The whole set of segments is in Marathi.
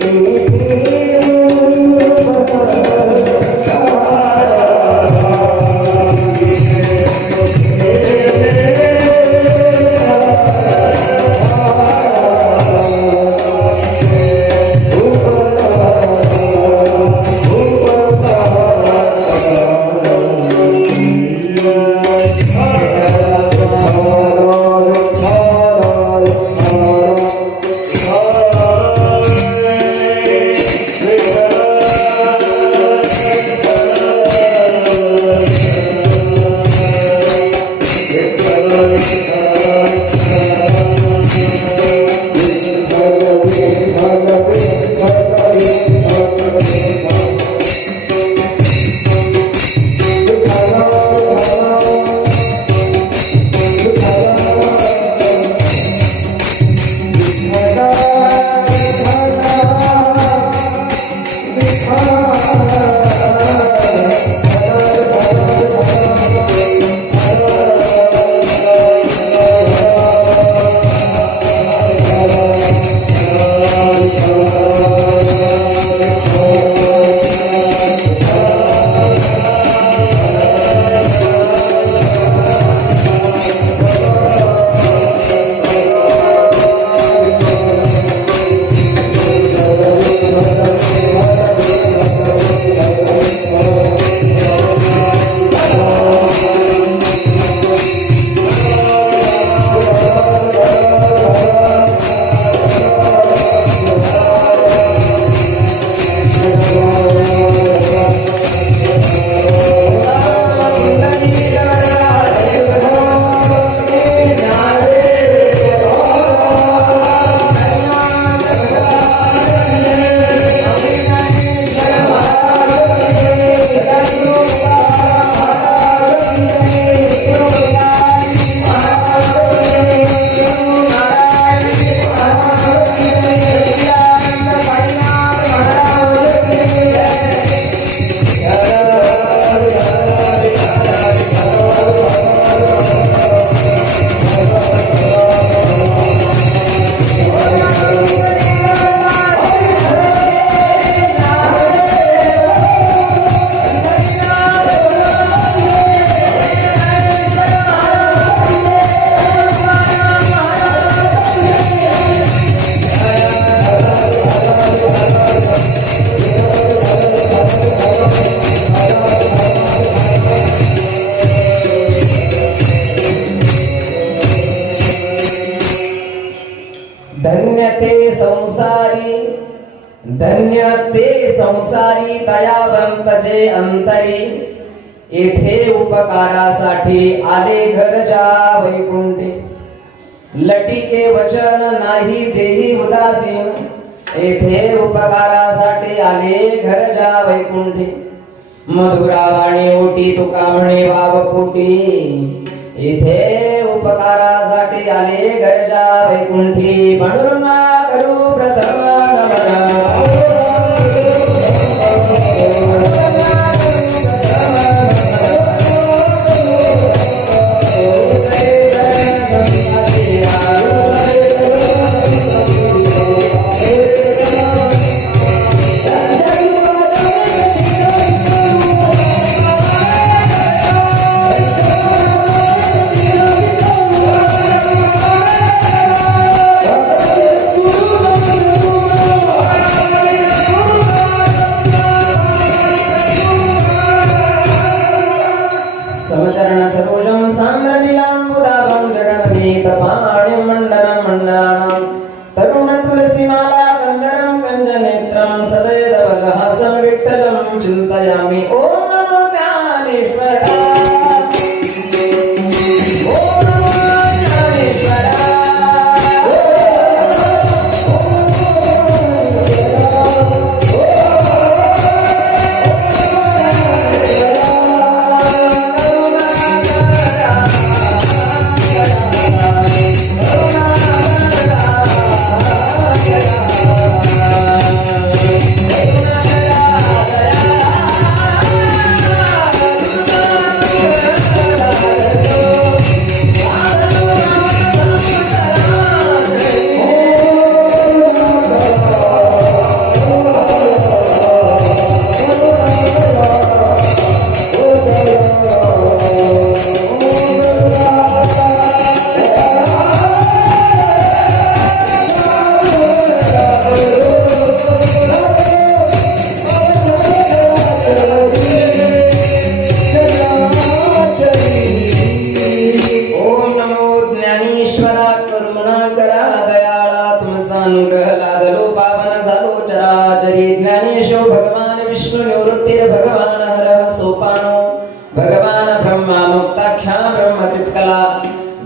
Thank you. ते संसारी, धन्य ते संसारी दयावंत जे अंतरी, येथे उपकारासाठी आले घरच्या वैकुंठी, लटिके वचन नाही देही उदासीन, येथे उपकारासाठी आले घरच्या वैकुंठी, मधुरा वाणी ओटी तुका म्हणे वावपोटी, येथे उपकारासाठी आले घरच्या वैकुंठी, पांडुरंगा करू प्रथम समचरण सरोजम सांद्रनीलांबुदाभं जगन्नीतपाणिं मंडनं मंडनानां तरुण तुलसीमाला कंदरं कंजनेत्रं सदैवदवलहासं विठ्ठलं चिन्तयामि। ओम नमो ज्ञानेश्वराय, ओम नमो ज्ञानेश्वराय,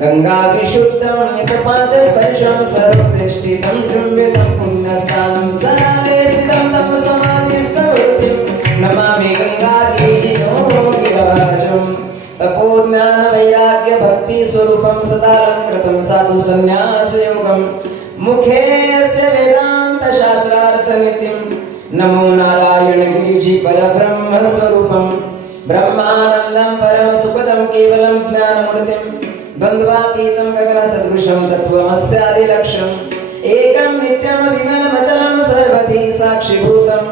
गंगा विशुद्धमयतपाद स्पर्शं सर्वप्रेष्ठितं चुम्बितं पुण्यस्थानं सनाले स्थितं तम समाधिस्थवृत्तिं नमामि गंगाधीशं तपोज्ञान वैराग्य भक्ति स्वरूपं सदालंकृतं साधु संन्यासयोगं मुखे अस्य वेदांत शास्त्रार्थनित्यं नमो नारायण गिरिजी परब्रह्म स्वरूपं ब्रह्मानन्दं परम सुखदं केवलं ज्ञानमूर्तिं द्वन्द्वातीतं गगन सदृशं तत्त्वमस्यादिलक्ष्यम् एकं नित्यं विमलमचलं सर्वधी साक्षिभूतं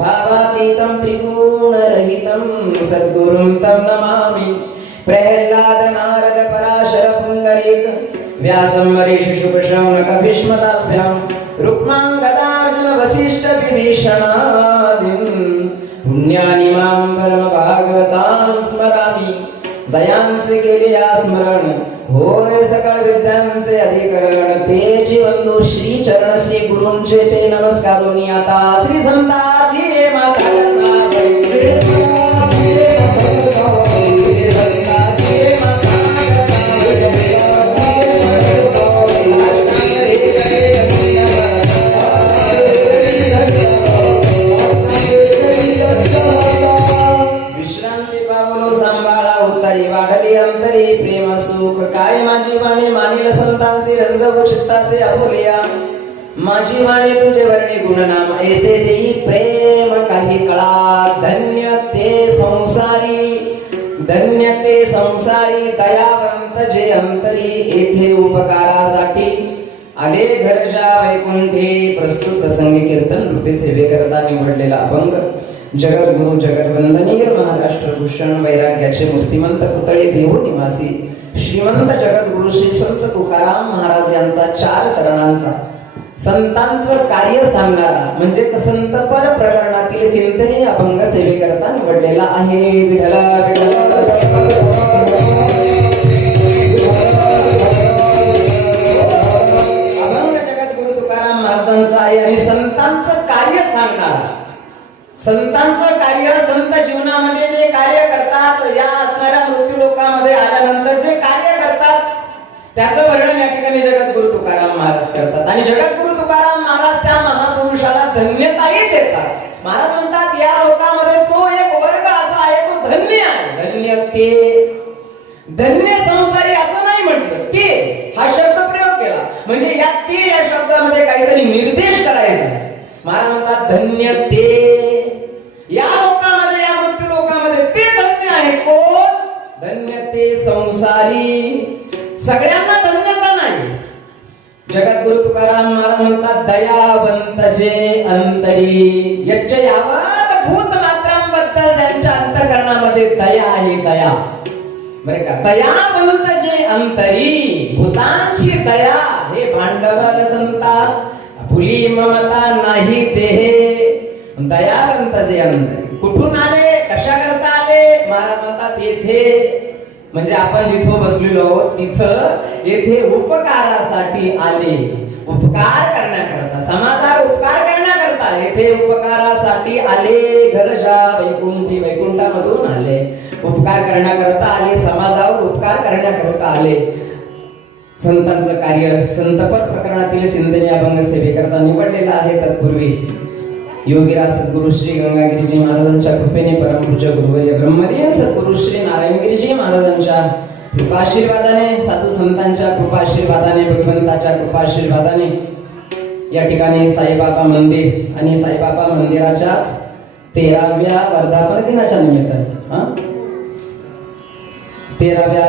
भावातीतं त्रिगुणरहितं सद्गुरुं तं नमामि। प्रह्लाद नारद पराशर पुण्डरीक व्यासं वरिष्ठ शुकशौनक भीष्मदाभ्यां रुक्माङ्गदार्जुन वसिष्ठ विभीषणादीन् पुण्यानि मां परम भागवतां स्मरामि। जयांचे केले या स्मरण होय सकळ विद्यांचे अधिकरण, तेची वंदू श्री चरण श्री गुरूंचे ते नमस्कारोनी आता श्री संताची माता प्रेम सुख काय माझी वाणी मानिल संतांसी रंजव चित्तासे अभुलिया, माझी वाणी तुझे वर्णी गुणनाम ऐसे देई प्रेम काही कळा। धन्य ते संसारी दयावंत जे अंतरी, येथे उपकारासाठी आले घरच्या वैकुंठी। प्रस्तुत प्रसंगी कीर्तन रूपे सेवे करता निवडलेला अभंग जगद्गुरु जगद्वंदनीय महाराष्ट्र भूषण वैराग्याचे मूर्तिमंत पुतळे देहू निवासी श्रीमंत जगद्गुरु श्री संत तुकाराम महाराज यांचा 4 चरणांचा संतांचं कार्य सांगणारा म्हणजेच संतपर प्रकरणातील चिंतनीय अभंग सेवेकरता निवडलेला आहे। विठला अभंग जगद्गुरु तुकाराम महाराजांचा आहे आणि संतांचं कार्य सांगणार. संतांचं कार्य, संत जीवनामध्ये जे कार्य करतात, या असणाऱ्या मृत्यू लोकांमध्ये आल्यानंतर जे कार्य करतात त्याचं वर्णन या ठिकाणी जगद्गुरु तुकाराम महाराज करतात. आणि जगद्गुरु तुकाराम महाराज त्या महापुरुषाला धन्यताही देतात. महाराज म्हणतात या लोकांमध्ये तो एक वर्ग असा आहे तो धन्य आहे. धन्य ते, धन्य संसारी असं नाही म्हटलं, ते हा शब्द प्रयोग केला म्हणजे या ते या शब्दामध्ये काहीतरी निर्देश करायचा. महाराज म्हणतात धन्य ते, या लोकांमध्ये, या मृत्यू लोकांमध्ये ते धन्य आहे. कोण? धन्य ते संसारी. सगळ्यांना धन्यता नाही. जगद्गुरु तुकाराम महाराज म्हणतात दयावंत जे अंतरी, यच्च यावत भूत मात्रांबद्दल ज्यांच्या अंतःकरणामध्ये दया आहे, दया बरे का, दयावंत जे अंतरी, भूतांची दया हे भांडवल संता, फुली ममता नाही देहे. दयावंत जे अंतरी कुठून आले, कशा करता आले? महाराज म्हणतात येथे, म्हणजे आपण जिथं बसलेलो आहोत तिथं, येथे उपकारासाठी आले. उपकार करण्याकरता, समाजावर उपकार करण्याकरता येथे उपकारासाठी आले. घरजा वैकुंठी, वैकुंठामधून आले, उपकार करण्याकरता आले, समाजावर उपकार करण्याकरता आले. संतांचं कार्य संतपद प्रकरणातील चिंतन अभंग सेवेकरता निवडलेलं आहे. तत्पूर्वी योगीराज सद्गुरु श्री गंगागिरीजी महाराजांच्या कृपेने परमपूज्य गुरुवर्य ब्रह्मदेव सद्गुरु श्री नारायणगिरीजी महाराजांच्या कृपाशीर्वादाने, साधू संतांच्या कृपाशीर्वादाने, भगवंताच्या कृपाशीर्वादाने या ठिकाणी साईबाबा मंदिर आणि साईबाबा मंदिराच्याच 13व्या वर्धापन दिनाच्या निमित्तानं 13व्या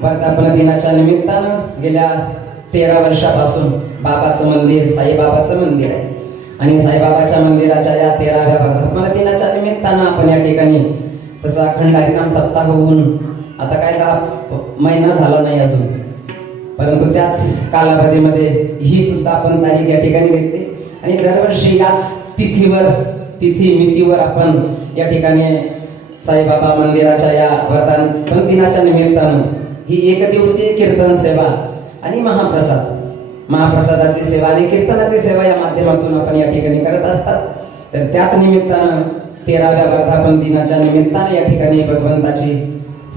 वर्धापन दिनाच्या निमित्तानं गेल्या 13 वर्षापासून बाबाचं मंदिर, साईबाबाचं मंदिर आहे. आणि साईबाबाच्या मंदिराच्या या 13व्या वर्धापन दिनाच्या निमित्तानं आपण या ठिकाणी तसा अखंड हरिनाम सप्ताह होऊन आता काय 10 महिना झाला नाही अजून, परंतु त्याच कालावधीमध्ये ही सुद्धा आपण तारीख या ठिकाणी घेतली. आणि दरवर्षी याच तिथी मितीवर आपण या ठिकाणी साईबाबा मंदिराच्या या वर्धापन दिनाच्या निमित्तानं ही एक दिवसीय कीर्तन सेवा आणि महाप्रसादाची सेवा आणि कीर्तनाची सेवा या माध्यमातून आपण या ठिकाणी करत असतात. तर त्याच निमित्तानं 13व्या वर्धापन दिनाच्या निमित्तानं या ठिकाणी भगवंताची,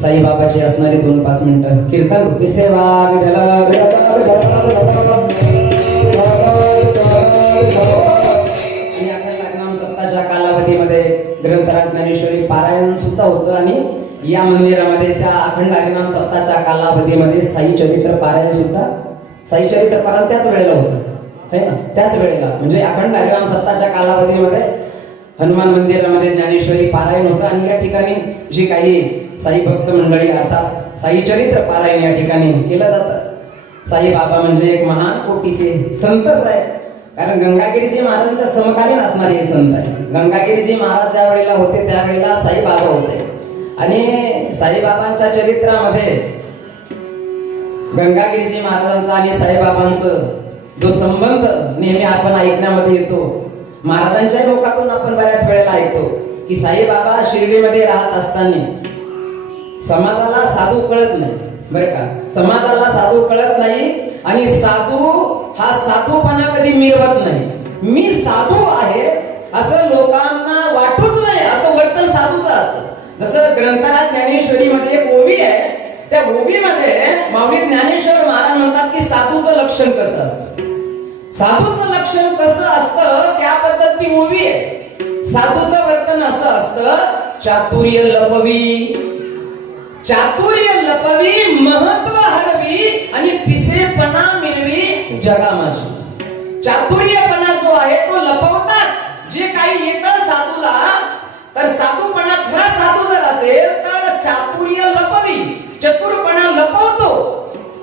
साईबाबाची असणारी 2-5 मिनिटं कीर्तन रूपी सेवा. सप्ताहाच्या कालावधीमध्ये ग्रंथराज ज्ञानेश्वरी पारायण सुद्धा होतं. आणि या मंदिरामध्ये त्या अखंड हरिनाम सप्ताहाच्या कालावधीमध्ये साई चरित्र पारायण सुद्धा, साई चरित्र पारायण त्याच वेळेला होतं है ना, त्याच वेळेला म्हणजे अखंड हरिनाम सप्ताहाच्या कालावधीमध्ये हनुमान मंदिरामध्ये ज्ञानेश्वरी पारायण होतं. आणि या ठिकाणी जी काही साई भक्त मंडळी अर्थात साई चरित्र पारायण या ठिकाणी केलं जातं. साईबाबा म्हणजे एक महान कोटीचे संतच आहे, कारण गंगागिरीजी महाराजांच्या समकालीन असणारे हे संत आहे. गंगागिरीजी महाराज ज्या वेळेला होते त्यावेळेला साईबाबा होते. आणि साईबाबांच्या चरित्रामध्ये गंगागिरीजी महाराजांचा आणि साईबाबांचं जो संबंध नेहमी आपण ऐकण्यामध्ये येतो, महाराजांच्या मुखातून आपण बऱ्याच वेळेला ऐकतो की साईबाबा शिर्डीमध्ये राहत असताना समाजाला साधू कळत नाही, बरं का, समाजाला साधू कळत नाही. आणि साधू हा साधूपणा कधी मिरवत नाही. मी साधू आहे असं लोकांना वाटूच नाही, असं वर्तन साधूचं असतं. जसं ग्रंथराज ज्ञानेश्वरीमध्ये एक ओवी आहे, त्या ओवीमध्ये माऊली ज्ञानेश्वर महाराज म्हणतात की साधूचं लक्षण कसं असतं, साधूचं लक्षण कसं असतं त्याबद्दल ती ओवी आहे. साधूचं वर्तन असं असतं, चातुर्य लपवी, चातुर्य लपवी, महत्व हरवी आणि पिसेपणा मिरवी जगा माझी. चातुर्यपणा जो आहे तो लपवतात. जे काही येतं साधूला, तर साधूपणा खरा साधू जर असेल तर चातुर्य लपवी, चतुरपणा लपवतो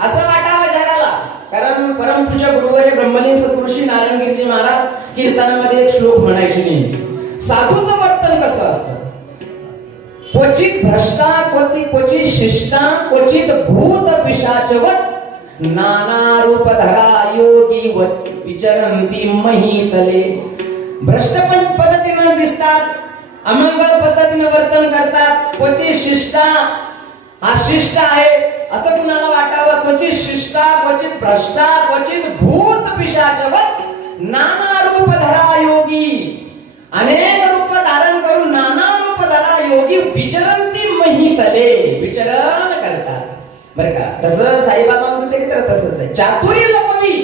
असं वाटावं जगाला. कारण परमपूज्य गुरुवर्य ब्रह्मलीन सद्गुरु श्री नारायणगिरीजी महाराज कीर्तनामध्ये एक श्लोक म्हणायचे नाही. साधूचं वर्तन कसं असतं, क्वचित भ्रष्टा, क्वचित शिष्टा, क्वचित भूत पिशाचवत, नाना रूप धरा योगी विचरंती महितले. भ्रष्ट पण पद्धतीने दिसतात, अमंगळ पद्धतीने वर्तन करतात. क्वचित शिष्टा, हा शिष्ट आहे असं कुणाला वाटावं, क्वचित शिष्टा, क्वचित भ्रष्टा, क्वचित भूत पिशाचवत, नाना रूप धरा योगी, अनेक रूप धारण करून नाना रूप धरा योगी विचरंती महितले, विचरण करतात बरं का. तसं साईबाबांचं चरित्र तसंच आहे. चातुर्य लपवी,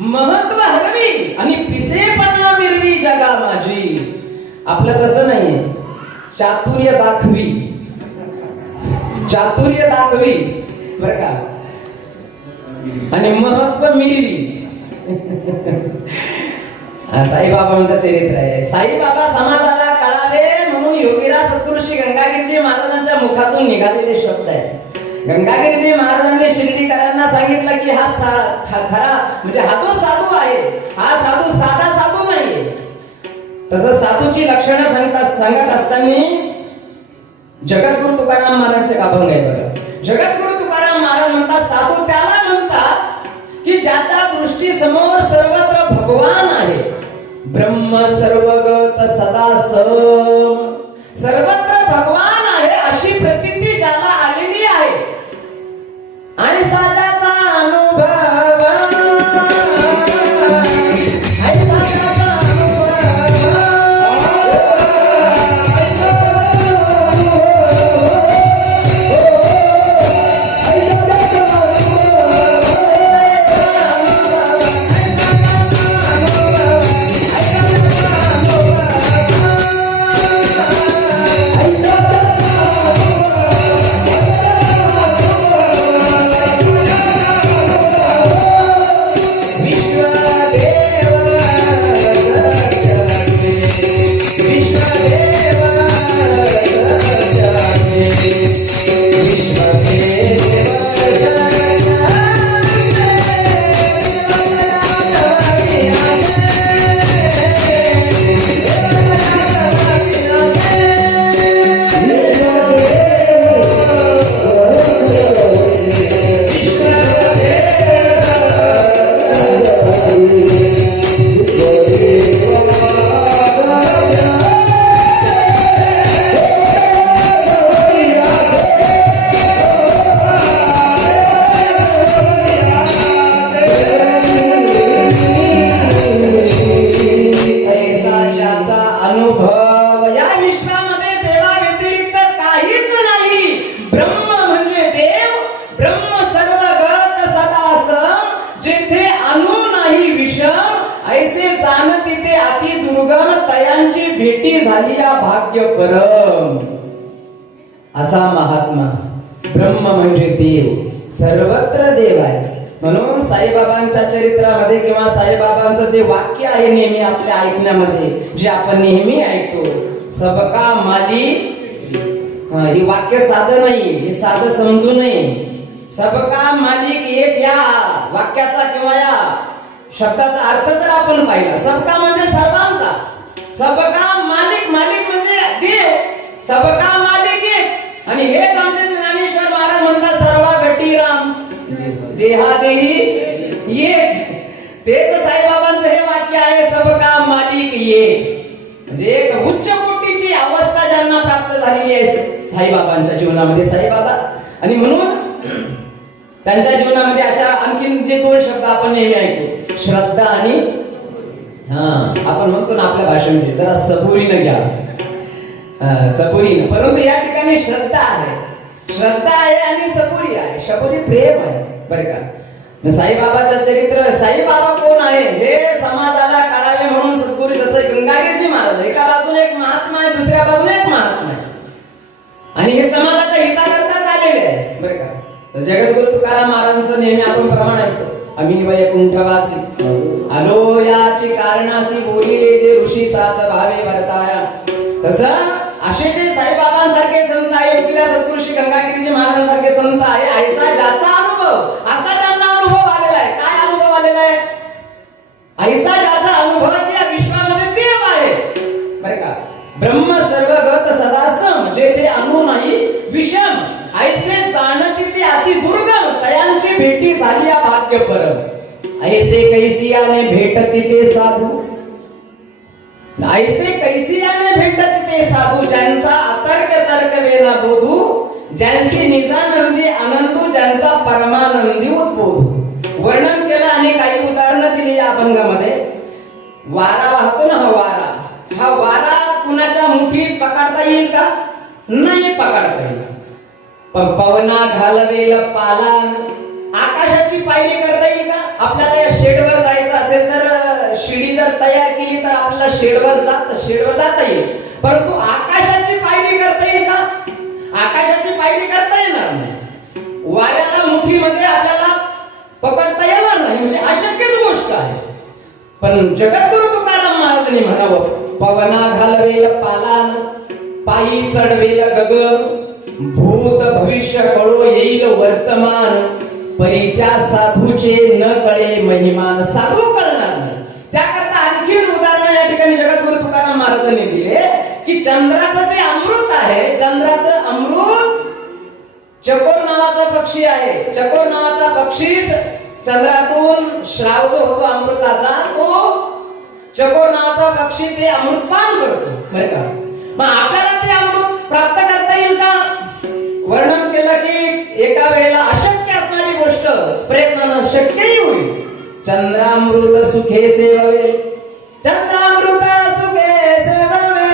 महत्व हरवी आणि पिसेपणा मिरवी जगा माझी. आपलं तसं नाहीये. चातुर्य दाखवी, चातुर्य दाखवी बरं का, आणि महत्व मिरवी. साईबाबांचं चरित्र आहे. साईबाबा समाजाला कळावे म्हणून योगीराज सद्गुरू श्री गंगागिरीजी महाराजांच्या मुखातून निघालेले शब्द आहेत. गंगागिरीजी महाराजांनी शिर्डीकरांना सांगितलं की हा खरा म्हणजे हा जो साधू आहे, हा साधू साधा साधू नाहीये. तसं साधूची लक्षणं सांगत असताना जगद्गुरु तुकाराम महाराजांचे अभंग आहे बघा. जगद्गुरु तुकाराम महाराज म्हणतात, साधू त्याला म्हणतात की ज्याच्या दृष्टी समोर सर्वत्र भगवान आहे, ब्रह्म सर्वगत सदा सम, सर्वत्र भगवान आहे अशी प्रतीती ज्याला आलेली आहे. आणि साजाचा अनुभव, भेटी झाली भाग्य परम. असा महात्मा. ब्रह्म म्हणजे देव, सर्वत्र देव आहे. म्हणून साईबाबांच्या चरित्रामध्ये किंवा साईबाबांचं जे वाक्य आहे नेहमी आपल्या ऐकण्यामध्ये, जे आपण नेहमी ऐकतो, सबका मालिक. हे वाक्य साधं नाही, हे साधं समजू नये. सबका मालिक एक या वाक्याचा किंवा या शब्दाचा अर्थ जर आपण पाहिला, सबका म्हणजे सर्वांचा, सबका मालिक, मालिक म्हणजे देव, सबका मालिक एक. आणि हेच आमचे ज्ञानेश्वर महाराज म्हणतात, सर्वा घटी राम देहादेही एक. तेच साईबाबांचं हे वाक्य आहे, सबका मालिक एक. म्हणजे एक उच्च कोटीची अवस्था ज्यांना प्राप्त झालेली आहे साईबाबांच्या जीवनामध्ये, साईबाबा. आणि म्हणून त्यांच्या जीवनामध्ये अशा आणखीन जे दोन शब्द आपण नेहमी ऐकतो, श्रद्धा आणि आपण म्हणतो ना आपल्या भाषेमध्ये जरा सबुरीनं घ्या, सबुरीनं. परंतु या ठिकाणी श्रद्धा आहे, श्रद्धा आहे आणि सबुरी आहे. सबुरी प्रेम आहे बरं का. साईबाबाचं चरित्र, साईबाबा कोण आहे हे समाजाला कळावे म्हणून सद्गुरू जसं गंगागिरीजी महाराज एका बाजूने एक महात्मा आहे, दुसऱ्या बाजूने एक महात्मा आहे, आणि हे समाजाच्या हिताकरता आलेले आहे बरं का. जगद्गुरु तुकाराम महाराजांचं नेहमी आपण प्रमाण ऐकतो, आम्ही वैकुंठवासी आलो याची कारणासी, बोलिले जे ऋषी साच भावे वर्ताया. तसं असे जे साईबाबांसारखे संत आहे, योगीराज सद्गुरू श्री गंगागिरीजी महाराजांसारखे संत आहे, ऐसा ज्याचा अनुभव, असा त्यांना अनुभव आलेला आहे. काय अनुभव आलेला आहे? ऐसा ज्याचा अनुभव की या विश्वामध्ये देव आहे बरं का. ब्रह्म सर्वगत सदासम, जेथे अनु नाही विषम, ऐसे जाणती ते अति दुर्गम, तयांची भेटी झाली या भाग्य परम. ऐसे कैसियाने भेटती ते साधू, ऐसे कैसियाने भेटती ते साधू, ज्यांचा अतर्क तर्क वेना बोधू, ज्यांची निजानंदी आनंदू, ज्यांचा परमानंदी उद्बोधू. वर्णन केलं आणि काही उदाहरणं दिली या अभंगामध्ये. वारा वाहतो ना, हा वारा कुणाच्या मुठीत पकडता येईल का? नाही पकडता येईल. पण पवना घालवेल पालान, आकाशाची पायरी करता येईल का? आपल्याला या शेडवर जायचं असेल तर शिडी जर तयार केली तर आपल्याला शेडवर जाता येईल. परंतु आकाशाची पायरी करता येईल का? आकाशाची पायरी करता येणार नाही. वाऱ्याला मुठीमध्ये आपल्याला पकडता येणार नाही, म्हणजे अशक्यच गोष्ट आहे. पण जगद्गुरु तुकाराम महाराजांनी म्हणावं, पवना घालवेल पालान, पायी चढवेल गगन, भूत भविष्य कळो येईल वर्तमान, परी त्या साधूचे न कळे महिमान. साधू कळणार नाही. त्याकरता आणखी उदाहरण या ठिकाणी जगद्गुरु तुकाराम महाराजांनी दिले की चंद्राचं जे अमृत आहे, चंद्राचं अमृत, चकोर नावाचा पक्षी आहे. चकोर नावाचा पक्षी चंद्रातून श्राव जो होतो अमृताचा, तो चकोर नावाचा पक्षी ते अमृतपान करतो, बरं का? मग आपल्याला ते अमृत प्राप्त करता येईल का? वर्णन केलं की एका वेळेला अशक्य असणारी गोष्ट प्रयत्नानं शक्यही होईल. चंद्रामृत सुखे सेववे, चंद्रामृत सुखे सेववे,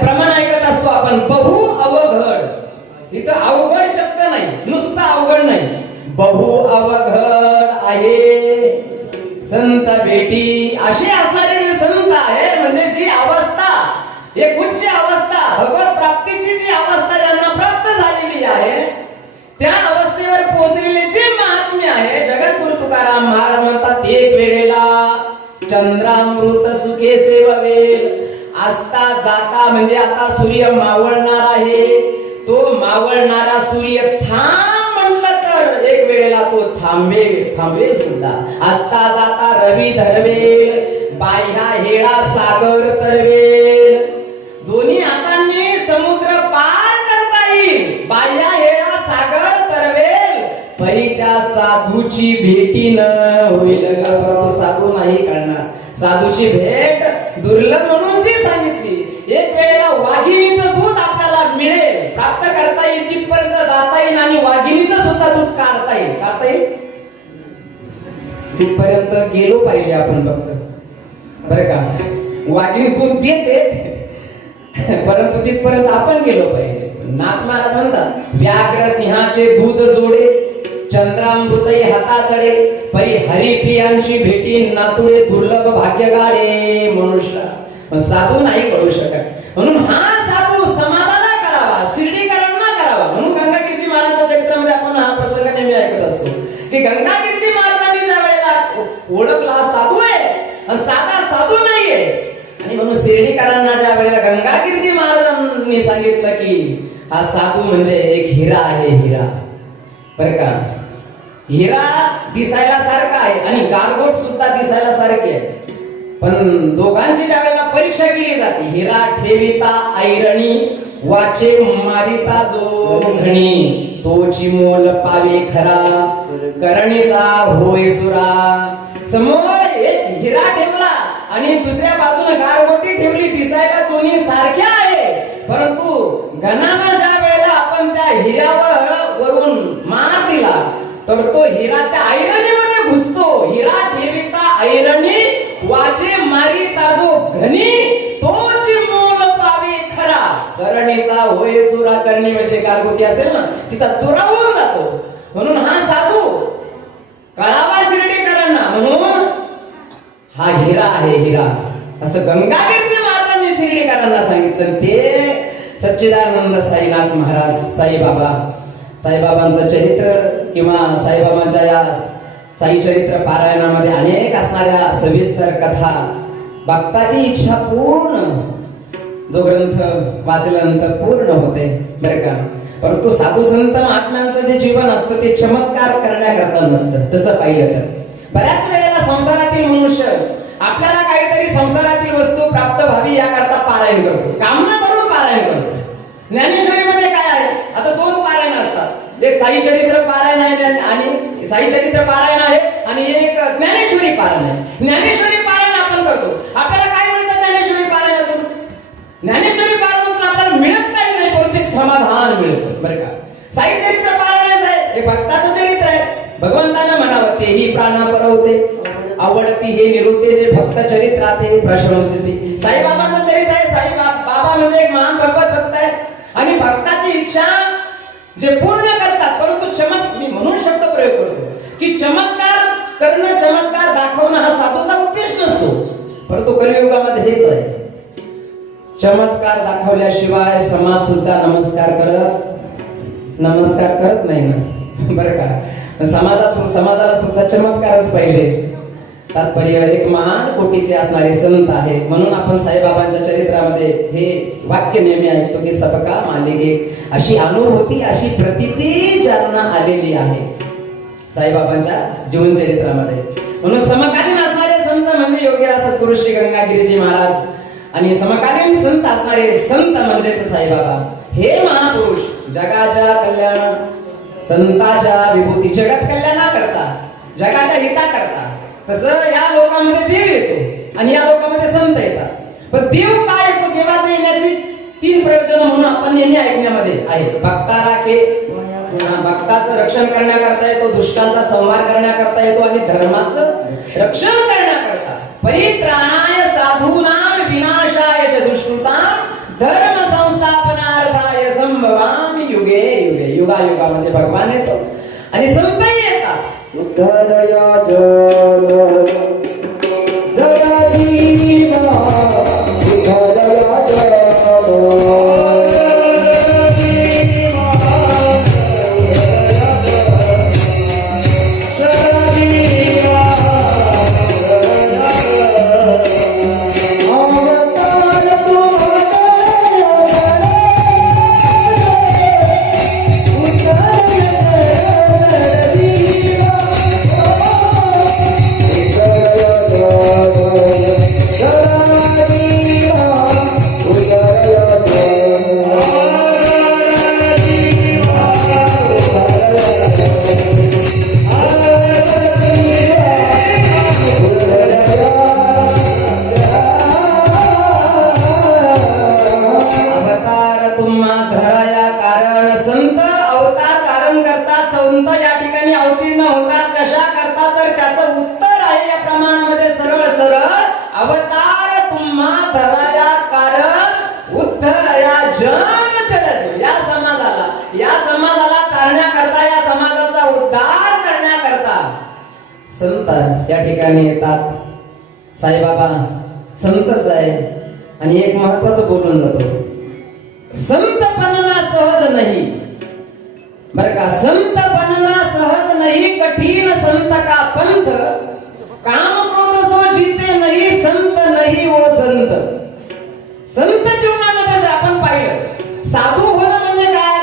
प्रमाण ऐकत असतो आपण. बहु अवघड, इथं अवघड शब्द नाही, नुसतं अवघड नाही, बहु अवघड आहे संत भेटी. असे असणारे जे संत आहे, म्हणजे जी अवस्था, एक उच्च अवस्था, भगवत प्राप्तीची जी अवस्था ज्यांना प्राप्त झालेली आहे, त्या अवस्थेवर पोहोचलेले जे महात्म्य आहे, जगद्गुरु तुकाराम महाराज म्हणतात, एक वेळेला चंद्रामृत सुखे सेववेल. असता जाता म्हणजे आता सूर्य मावळणार आहे, तो मावळणारा सूर्य थांब म्हटलं तर एक वेळेला तो थांबेल सुद्धा. असता जाता रवी धरवेल, बाह्या हेळा सागर तरवेल. दोन्ही हातांनी समुद्र पार करता येईल, बाह्या हेळा सागर तरवेल, परी त्या साधूची भेटी न होईल का? परंतु साधू नाही करणार. साधूची भेट दुर्लभ म्हणून जी सांगितली. एक वेळेला वाघिणीचं दूध आपल्याला मिळेल, प्राप्त करता येईल, तिथपर्यंत जाता येईल आणि वाघिणीचं सुद्धा दूध काढता येईल. तिथपर्यंत गेलो पाहिजे आपण फक्त, बरं का? वाघिणी दूध देते, परंतु तिथपर्यंत आपण गेलो पाहिजे. नाथ महाराज म्हणतात, व्याघ्र सिंहाचे दूध जोडे, चंद्रामृतही हाता चढे, परी हरिप्रियांची भेटी नातुळे दुर्लभ भाग्य गाडे. मनुष्य साधू नाही कळू शकत. म्हणून हा साधू समाजाला कळावा, शिर्डीकरांना करावा. म्हणून गंगागिरीजी महाराजांच्या चरित्रामध्ये आपण हा प्रसंग नेहमी ऐकत असतो की गंगागिरीजी महाराजांनी ज्या वेळेला ओळखला हा साधू आहे आणि साधा साधू नाहीये, आणि म्हणून शिर्डीकरांना ज्या वेळेला गंगागिरीजी महाराजांनी सांगितलं की हा साधू म्हणजे एक हिरा आहे, हिरा, बरं का? हिरा दिसायला सारखा आहे आणि गारगोट सुद्धा दिसायला सारखी आहे. पण दोघांची ज्या वेळेला परीक्षा केली जाते, हिरा ठेविता ऐरणी, वाचे मारिता जो घणी, तोची मोल पावे खरा, करणीचा होय चुरा. समोर एक हिरा ठेवला आणि दुसऱ्या बाजूने गारगोटी ठेवली, दिसायला दोन्ही सारख्या आहे, परंतु घनानं ज्या वेळेला आपण त्या हिऱ्यावर वरून मार दिला तर तो हिरा त्या ऐरणीमध्ये घुसतो. हिरा ठेविता ऐरणी वाचे मारी ताजो घनी तोच मोल पावे खरा. करणीचा होय चोरा करणी म्हणजे गारगोटी असेल ना तिचा चोरा होऊन जातो. म्हणून हा साधू कळावा शिर्डीकरांना म्हणून हा हिरा आहे हिरा असं गंगाधरजी महाराजांनी शिर्डीकरांना सांगितलं. ते सच्चिदानंद साईनाथ महाराज साईबाबांचं चरित्र किंवा साईबाबांच्या या साई चरित्र पारायणामध्ये अनेक असणाऱ्या सविस्तर कथा भक्ताची इच्छा पूर्ण जो ग्रंथ वाचल्यानंतर पूर्ण होते बरं का. परंतु साधू संत महात्म्यांचं जे जीवन असतं ते चमत्कार करण्याकरता नसतं. तसं पाहिलं तर बऱ्याच वेळेला संसारातील मनुष्य आपल्याला काहीतरी संसारातील वस्तू प्राप्त व्हावी याकरता पारायण करतो, कामना करून पारायण करतो. ज्ञानेश्वरीमध्ये काय आहे, आता 2 पारायण असतात. एक साई चरित्र पारायण आहे आणि साई चरित्र पारायण आहे आणि एक ज्ञानेश्वरी पारायण आहे. ज्ञानेश्वरी पारायण आपण करतो. आपल्याला काय मिळतं ज्ञानेश्वरी पारायणातून? ज्ञानेश्वरी पारायणातून आपल्याला मिळत काही नाही, परंतु एक समाधान मिळतं बरं का. साई चरित्र पारायणाचं आहे, हे भक्ताचं चरित्र आहे. भगवंतानं म्हणावं तेही प्राणा परवते आवडती हे निरुते जे भक्त चरित्राते प्रशंसती. साईबाबांचं चरित्र आहे. बाबा म्हणजे एक महान भगवत भक्त आहे आणि भक्ताची इच्छा जे पूर्ण करतात. परंतु मी म्हणून शब्द प्रयोग करतो की चमत्कार करणं चमत्कार दाखवणं हा साधूचा उद्देश नसतो. परंतु कलियुगामध्ये हेच आहे. चमत्कार दाखवल्याशिवाय समाज सुद्धा नमस्कार करत नाही ना बरं का. समाजाला सुद्धा चमत्कारच पाहिजे. तात्पर्य एक महान कोटीचे असणारे संत आहे. म्हणून आपण साईबाबांच्या चरित्रामध्ये हे वाक्य नेहमी ऐकतो की सबका मालिक एक. अशी अनुभूती अशी प्रतीती ज्यांना आलेली आहे साईबाबांच्या जीवन चरित्रामध्ये. म्हणून समकालीन असणारे संत म्हणजे योगीराज सद्गुरु श्री गंगागिरीजी महाराज आणि समकालीन संत असणारे संत म्हणजेच साईबाबा. हे महापुरुष जगाच्या कल्याण संताच्या विभूती जगत कल्याणा करता जगाच्या हिता करता. तसं या लोकांमध्ये देव येतो आणि या लोकांमध्ये संत येतात. पण देव काय येतो, देवाचं येण्याची 3 प्रयोजन म्हणून आपण नेहमी ऐकण्यामध्ये आहे. भक्ता राखे, भक्ताचं रक्षण करण्याकरता येतो, दुष्टांचा संहार करण्याकरता येतो आणि धर्माचं रक्षण करण्याकरता. परित्राणाय साधूनां विनाशाय च दुष्कृतां धर्म संस्थापनार्थाय संभवामि युगे युगे. युगायुगामध्ये भगवान येतो आणि संतही येतात. उद्धरया जन जगदीवा उद्धरया जन संत या ठिकाणी येतात. साईबाबा संतच आहे आणि एक महत्वाचं बोलून जातो. संत बनना सहज नाही बरं का. संत बनना सहज नाही कठीण संत का पंथ काम क्रोध सो जीते नाही संत नाही वो संत. संत जीवनामध्ये जर आपण पाहिलं साधू होणं म्हणजे काय,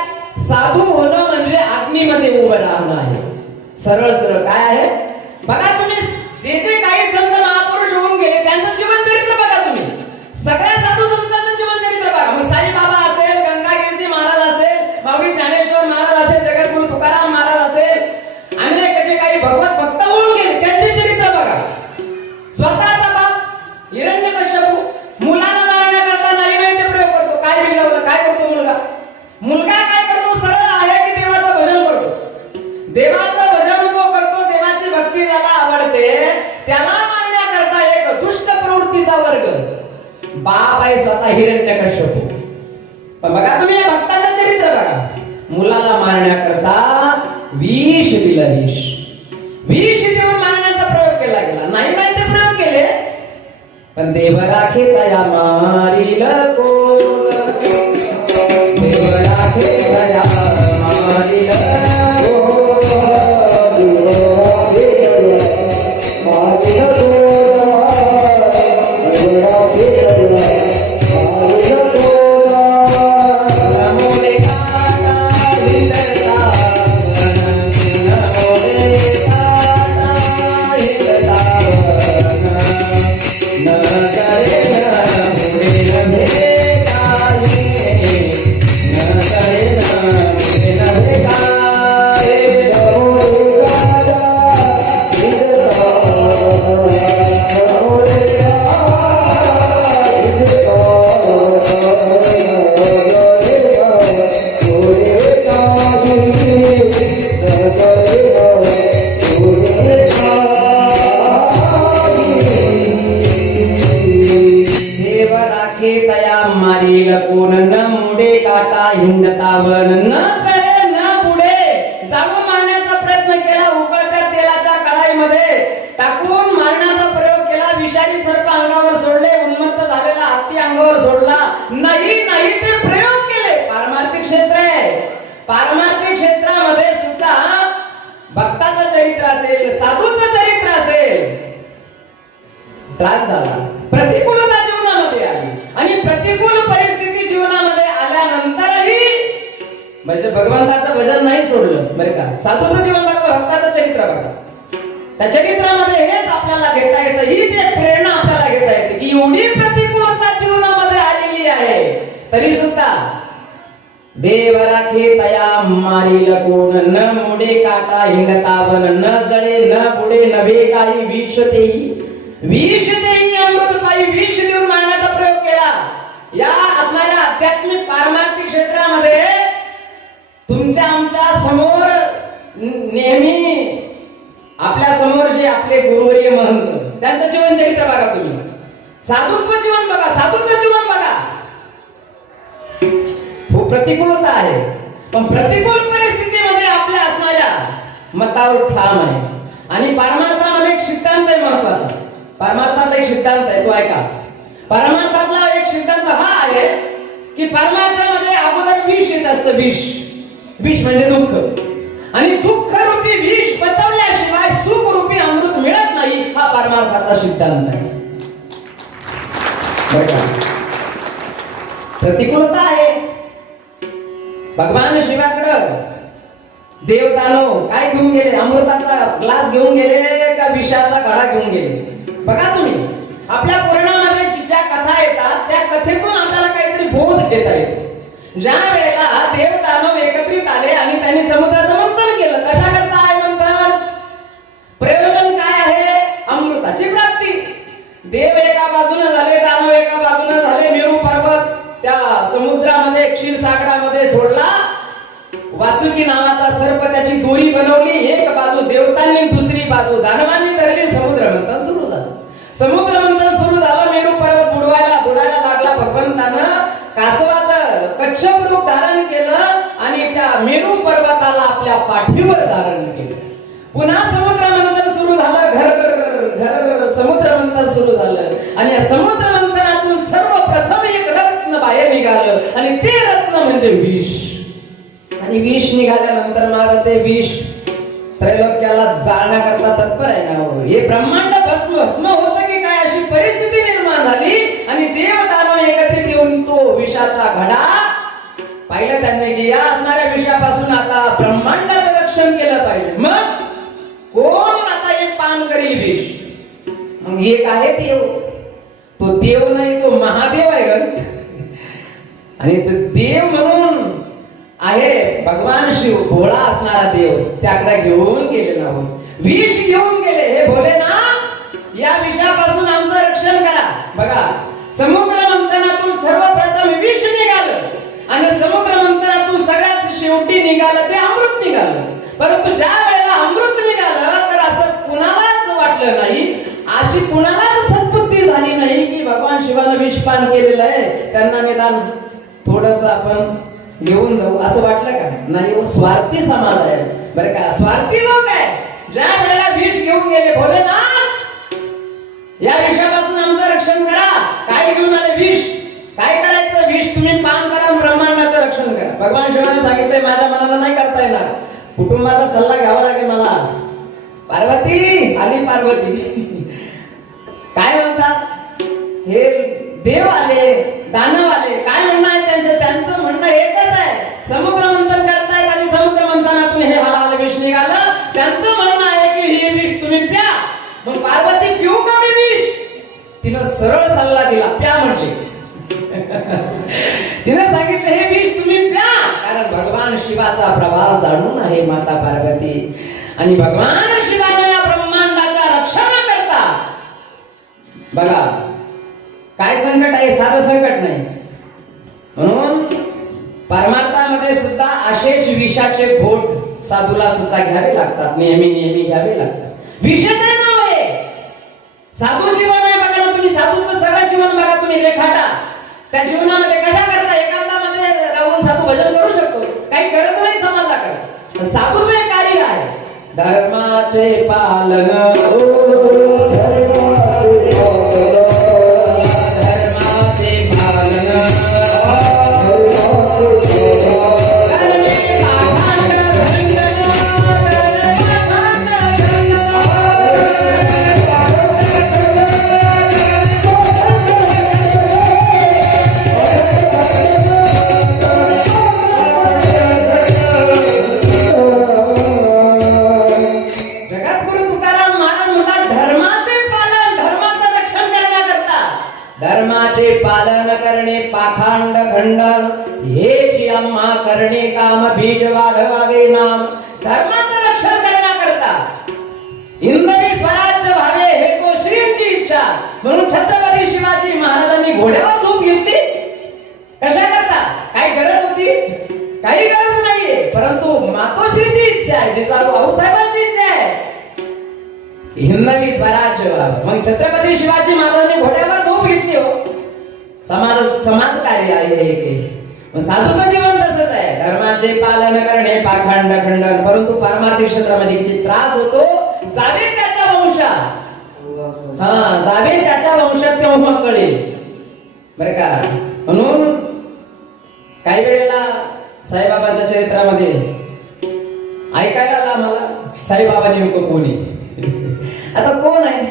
साधू होणं म्हणजे अग्नीमध्ये उभं राहणं आहे. सरळ सरळ काय आहे बघा. तुम्ही जे काही संत महापुरुष होऊन गेले त्यांचं जीवन चरित्र बघा. तुम्ही सगळ्या साधू संतांचं जीवन चरित्र बघा. मग साईबाबा असेल, गंगागिरीजी महाराज असेल, माऊली ज्ञानेश्वर महाराज असेल, जगद्गुरु तुकाराम महाराज असेल, अनेक जे काही भगवत भक्त होऊन गेले त्यांचे चरित्र बघा. स्वतःचा बाप हिरण्यकश्यपू मुलांना मारण्याकरता नाही ते प्रयोग करतो. काय मिळवलं, काय करतो मुलगा काय करतो, सरळ आहे की देवाचं भजन करतो. देवाचं भजन करते त्याला मारण्याकरता एक दुष्ट प्रवृत्तीचा वर्ग बाप आहे स्वतः हिरण्यकश्यप. पण बघा तुम्ही या भक्ताचं चरित्र बघा. मुलाला मारण्याकरता विष दिलं. विष देऊन मारण्याचा प्रयोग केला गेला. नाही ते प्रयोग केले पण देव राखे तया मारील कोण. देव राखे तया मारील कोण न मुडे काटा हिंडतावर न जळे न बुडे. जाळून मारण्याचा प्रयत्न केला. उकळत्या तेलाच्या कढाईमध्ये टाकून मारण्याचा प्रयोग केला. विषारी सर्प अंगावर सोडले. उन्मत्त झालेला हत्ती अंगावर सोडला. नाही ते प्रयोग केले. पारमार्थिक क्षेत्र आहे. पारमार्थिक क्षेत्रामध्ये सुद्धा भक्ताचं चरित्र असेल, साधूचं चरित्र असेल, त्रास झाला. प्रतिकूलता जीवनामध्ये आली आणि प्रतिकूल परिस्थिती जीवनामध्ये आल्यानंतरही म्हणजे भगवंताचं भजन नाही सोडलं बरं का. साधूचं जीवन बघा, भक्ताचं चरित्र बघा. त्या चरित्रामध्ये हेच आपल्याला घेता येतं. हीच एक प्रेरणा आपल्याला घेता येते की एवढी प्रतिकूलता जीवनामध्ये आलेली आहे तरी सुद्धा देव राखे तया मारील कोण. न मोडे काटा हिंडतावन न जळे न बुडे नव्हे काही. विष देई अमृत पायी. विष देऊन मारण्याचा प्रयोग केला. या असणाऱ्या आध्यात्मिक पारमार्थिक क्षेत्रामध्ये तुमच्या आमच्या समोर नेहमी आपल्या समोर जे आपले गुरुवर्य महंत त्यांचं जीवन चरित्र बघा तुम्ही. साधुत्व जीवन बघा. साधूचं जीवन बघा. खूप प्रतिकूलता आहे पण प्रतिकूल परिस्थितीमध्ये आपल्या असणाऱ्या मतावर ठाम आहे. आणि परमार्थामध्ये एक सिद्धांत आहे महत्वाचा. परमार्थात एक सिद्धांत आहे तो ऐका. परमार्थातला एक सिद्धांत हा आहे की परमार्थामध्ये अगोदर विष येत असतं. विष म्हणजे दुःख आणि दुःख रूपी विष पचवल्याशिवाय सुख रूपी अमृत मिळत नाही. हा परमार्थाचा सिद्धांत आहे. प्रतिकूलता आहे. भगवान शिवाकडं देवदानव काय घेऊन गेले? अमृताचा ग्लास घेऊन गेले का विषाचा घडा घेऊन गेले? बघा तुम्ही आपल्या पुराणामध्ये ज्या कथा येतात त्या कथेतून आपल्याला काहीतरी बोध घेता येतो. ज्या वेळेला देवदानव एकत्रित आले आणि त्यांनी समुद्राचं मंथन केलं. कशा करता आहे मंथन? प्रयोजन काय आहे? अमृताची प्राप्ती. देव एका बाजूने झाले, दानव एका बाजूने झाले. मेरू पर्वत त्या समुद्रामध्ये क्षीरसागरामध्ये सोडला. वासुकी नावाचा सर्प त्याची दोरी बनवली. एक बाजू देवतांनी, दुसरी बाजू दानवांनी धरली. समुद्र मंथन सुरू झालं. समुद्र मंथन सुरू झालं. मेरू पर्वत बुडायला लागला. भगवंतानं कासवाचं कच्छप रूप धारण केलं आणि त्या मेरू पर्वताला आपल्या पाठीवर धारण केलं. पुन्हा समुद्र मंथन सुरू झालं. घर समुद्र मंथन सुरू झालं आणि या समुद्र मंथनातून सर्वप्रथम एक रत्न बाहेर निघालं आणि ते रत्न म्हणजे विष. आणि विष निघाल्यानंतर माझं ते विष त्रैलोक्याला जाळण्याकरता तत्पर आहे ना. हे ब्रह्मांड भस्म होतं की काय अशी परिस्थिती निर्माण झाली आणि देव दानव एकत्रित येऊन तो विषाचा घडा पाहिलं त्यांनी की या असणाऱ्या विषयापासून आता ब्रह्मांडाचं रक्षण केलं पाहिजे. मग कोण आता एक पान करील विष? मग एक आहे देव. तो देव नाही, तो महादेव आहे ग. आणि तो देव म्हणून आहे भगवान शिव, भोळा असणारा देव. त्याकडे घेऊन गेले ना, विष घेऊन गेले. हे भोले ना, या विषापासून आमचं रक्षण करा. बघा समुद्र मंथनातून सर्वप्रथम विष निघालं आणि समुद्र मंथनातून सगळ्यात शेवटी निघालं ते अमृत निघालं. परंतु ज्या वेळेला अमृत निघालं तर असं कुणालाच वाटलं त्यांना निदान थोडस आपण घेऊन जाऊ असं वाटलं का? नाही हो, स्वार्थी समाज आहे बरं का, स्वार्थी लोक आहे. ज्या वेळेला विष घेऊन गेले भोलेनाथ, या विषापासून आमचं रक्षण करा. काय घेऊन आले? विष. काय करायचं? विष तुम्ही पान करा आणि ब्रह्मांडाचं रक्षण करा. भगवान शिवाने सांगितलंय माझ्या मनाला नाही करता येणार, कुटुंबाचा सल्ला घ्यावा लागेल मला. पार्वती आली, पार्वती काय म्हणतात हे देव आले, दानव आले, काय म्हणणं आहे त्यांचं? त्यांचं म्हणणं एकच आहे, समुद्र मंथन करतायत आणि समुद्र मंथनातून हे हलाल विष निघालं. त्यांचं म्हणणं आहे की हे विष तुम्ही प्या. मग पार्वती पिऊ का मी विष? तिनं सरळ सल्ला दिला, प्या म्हटली. तिने सांगितलं हे विष तुम्ही प्या, कारण भगवान शिवाचा प्रभाव जाणून आहे माता पार्वती. आणि भगवान शिवाने या ब्रह्मांडाच्या रक्षण करता बघा काय संकट आहे, साधं संकट नाही. म्हणून परमार्थामध्ये सुद्धा असेच विषाचे घोट साधूला सुद्धा घ्यावे लागतात, नेहमी घ्यावे लागतात. विषाचे नाव आहे, साधू जीवन आहे. बघा ना तुम्ही, साधूचं सगळं जीवन बघा तुम्ही, रेखाटा. त्या जीवनामध्ये कशा करता एकांतामध्ये राहून साधू भजन करू शकतो, काही गरज नाही समाजाकडे. साधूचं एक कार्य आहे धर्माचे पालन. धर्माचे पालन करणे पाखंड खंडन हेची आम्हा करणे काम, बीज वाढवावे नाम. धर्माचं रक्षण करण्याकरता हिंदवी स्वराज्य व्हावे हे तो श्रींची इच्छा. म्हणून छत्रपती शिवाजी महाराजांनी घोड्यावर झोप घेतली. कशा करता? काही गरज होती? काही गरज नाहीये, परंतु मातोश्रीची इच्छा आहे, जिजाऊ आऊसाहेबांची इच्छा आहे हिंदवी स्वराज्य व्हावं. मग छत्रपती शिवाजी महाराजांनी घोड्यावर झोप घेतली. हो, समाज कार्य आहे हे. साधूचं जीवन तसंच आहे, धर्माचे पालन करणे पाखंड खंडन. परंतु पारमार्थिक क्षेत्रामध्ये किती त्रास होतो. जावे त्याच्या वंशात, जावे त्याच्या वंशात तेव्हा कळेल बरं का. म्हणून काही वेळेला साईबाबांच्या चरित्रामध्ये ऐकायला आला मला, साईबाबा नेमकं कोणी? आता कोण आहे?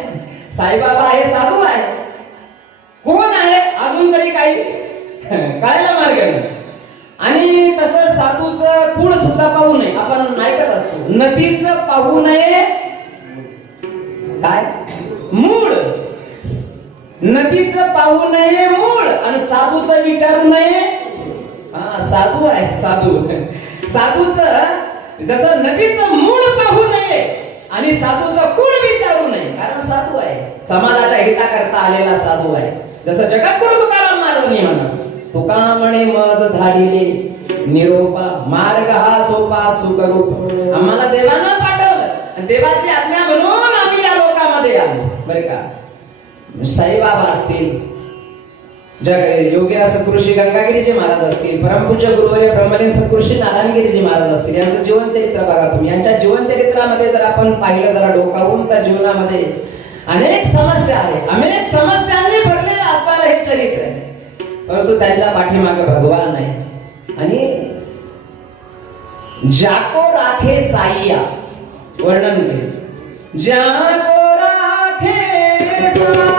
साईबाबा आहे, साधू आहे, कोण आहे अजून तरी काही कळायला मार्ग नाही. आणि तसं साधूचं कुळ सुद्धा पाहू नये. आपण ऐकत असतो नदीचं पाहू नये काय मूळ, नदीचं पाहू नये मूळ, आणि साधूचं विचारू नये. साधू आहे, साधूचं जसं नदीचं मूळ पाहू नये आणि साधूचं कुळ विचारू नये, कारण साधू आहे, समाजाच्या हिताकरता आलेला साधू आहे. जसं जगद्गुरु तुकाराम महाराजांनी म्हणा, तुका म्हणे मज धाडिले निरोपा, मार्ग हा सोपा सुखरूप. आम्हाला देवानं पाठवलं आणि देवाची आज्ञा म्हणून आम्ही या लोकांमध्ये आलो बरं का. साईबाबा असतील, योगीराज सद्गुरुश्री गंगागिरीजी महाराज असतील, परमपूज्य गुरुवर्य ब्रह्मलीन सद्गुरुश्री नारायणगिरीजी महाराज असतील, यांचं जीवनचरित्र बघा तुम्ही. यांच्या जीवनचरित्रामध्ये जर आपण पाहिलं जरा डोकावून, तर जीवनामध्ये अनेक समस्या आहे, अनेक समस्यांनी भरलेलं असणारं हे चरित्र आहे. परंतु त्यांच्या पाठीमागे भगवान आहे. आणि जाको राखे साईया वर्णन केले, जाको राखे साईया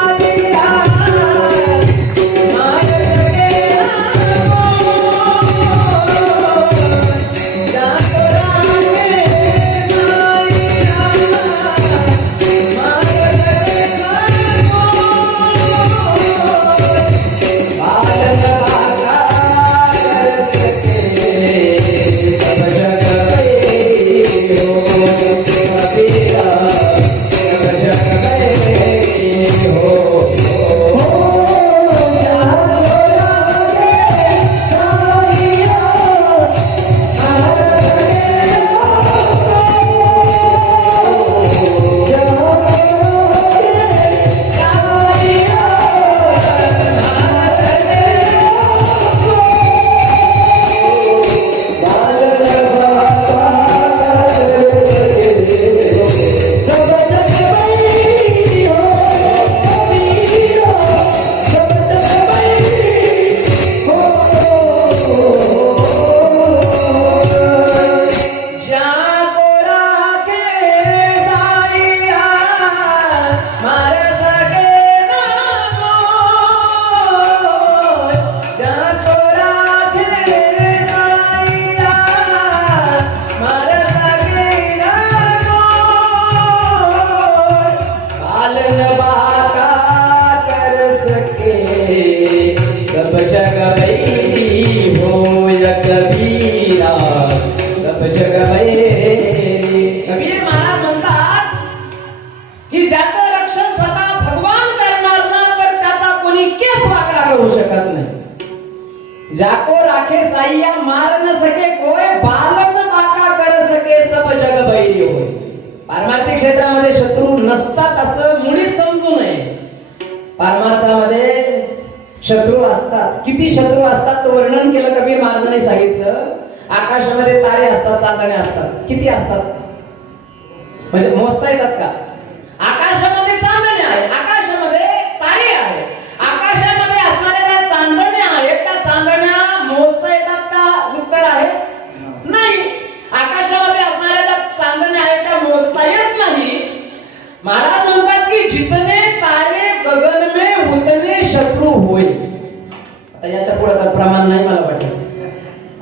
की ज्याचं रक्षण स्वतः भगवान करणार ना तर त्याचा कोणी केस वाकडा करू शकत नाही. जाको राखे साईया मार न सके कोय बालन बाका कर सके सब जग बैरी होय. पारमार्थिक क्षेत्रामध्ये शत्रू नसतात असं मुळीच समजू नये. पारमार्थामध्ये शत्रू असतात. किती शत्रू असतात तो वर्णन केलं कबीर महाराजांनी सांगितलं. आकाशामध्ये तारे असतात, चांदणे असतात. किती असतात म्हणजे मोजता येतात का? आकाशामध्ये चांदणे आहे, आकाशामध्ये तारे आहे, आकाशामध्ये असणाऱ्या त्या चांदण्या आहेत, त्या चांदण्या मोजता येतात का? उत्तर आहे नाही. आकाशामध्ये असणाऱ्या त्या चांदण्या आहेत त्या मोजता येत नाही. महाराज म्हणतात की जितने तारे गगन में उतने शत्रु होय. आता याच्या पुढे तर प्रमाण नाही मला वाटत.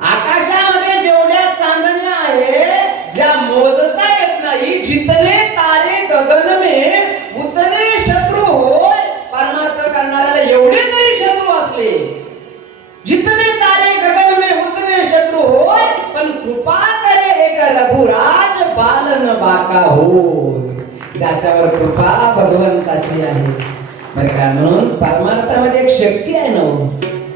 आकाशामध्ये जेवढ्या चांदण्या आहेत ज्या मोजता येत नाही, जितने तारे गगन में उतने शत्रु होय. परमार्थ करणाऱ्याला एवढे जरी शत्रू असले, जितने तारे गगन में उतने शत्रु होय, पण कृपा करे एक रघुराज बालन बाका होय. ज्याच्यावर कृपा भगवंताची आहे बरं का. म्हणून परमार्थामध्ये एक शक्ती आहे ना,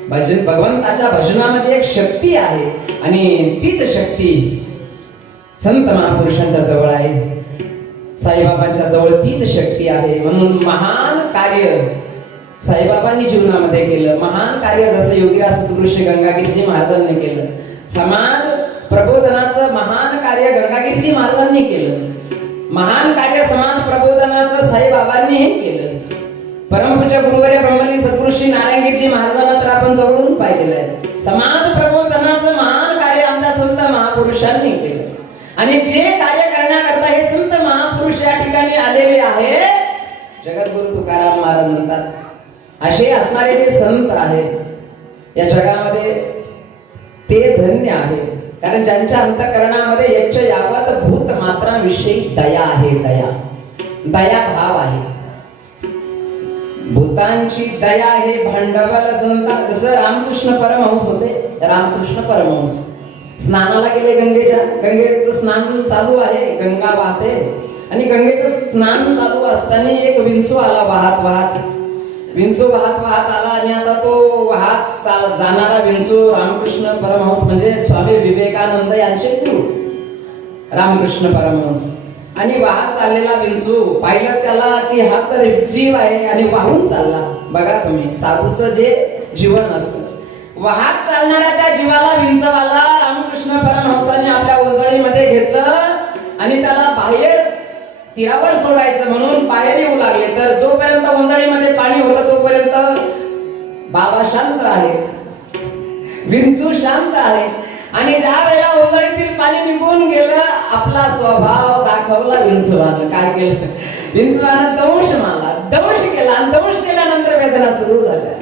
भजन भगवंताच्या भजनामध्ये एक शक्ती आहे आणि तीच शक्ती संत महापुरुषांच्या जवळ आहे, साईबाबांच्या जवळ तीच शक्ती आहे. म्हणून महान कार्य साईबाबांनी जीवनामध्ये केलं. महान कार्य जसं योगीराज सद्गुरू गंगागिरीजी महाराजांनी केलं. समाज प्रबोधनाचं महान कार्य गंगागिरीजी महाराजांनी केलं. महान कार्य समाज प्रबोधनाचं साईबाबांनीही केलं. परमपूज्य गुरुवर्य ब्रह्मलीन सद्गुरू श्री नारायणगिरीजी महाराजांना तर आपण जवळून पाहिलेलं आहे. समाज प्रबोधनाचं महान कार्य आमच्या संत महापुरुषांनी केलं. आणि जे कार्य करण्याकरता हे संत महापुरुष या ठिकाणी आलेले आहे, जगद्गुरु तुकाराम महाराज म्हणतात असे असणारे जे संत आहेत या जगामध्ये ते धन्य आहे. कारण ज्यांच्या अंतःकरणामध्ये यच्च यावत भूत मात्राविषयी दया आहे. दया भाव आहे. भूतांची दया हे भांडवल संता. जसं रामकृष्ण परमहंस होते. रामकृष्ण परमहंस स्नानाला गेले गंगेचं स्नान चालू आहे, गंगा वाहते आणि गंगेचं स्नान चालू असताना एक विंचू आला वाहत आला आणि आता तो वाहत जाणारा विंचू रामकृष्ण परमहंस म्हणजे स्वामी विवेकानंद यांचे गुरु रामकृष्ण परमहंस. आणि वाहत चाललेला विंचू पाहिलं त्याला की हा तर जीव आहे आणि वाहून चालला. बघा तुम्ही साधूचं जे जीवन असतं, वाहत चालणाऱ्या त्या जीवाला विंचवाला रामकृष्ण परमहंसाने आपल्या ओंजळीमध्ये घेतलं आणि त्याला बाहेर तीरावर सोडायचं म्हणून बाहेर येऊ लागले. तर जोपर्यंत ओंजळीमध्ये पाणी होतं तोपर्यंत बाबा शांत आहे, विंचू शांत आहे. आणि ज्या वेळेला ओंजळीतील पाणी निघून गेलं, आपला स्वभाव दाखवला विंचवानं. काय केलं? विंचवानं दंश केला आणि दंश केल्यानंतर वेदना सुरू झाल्या.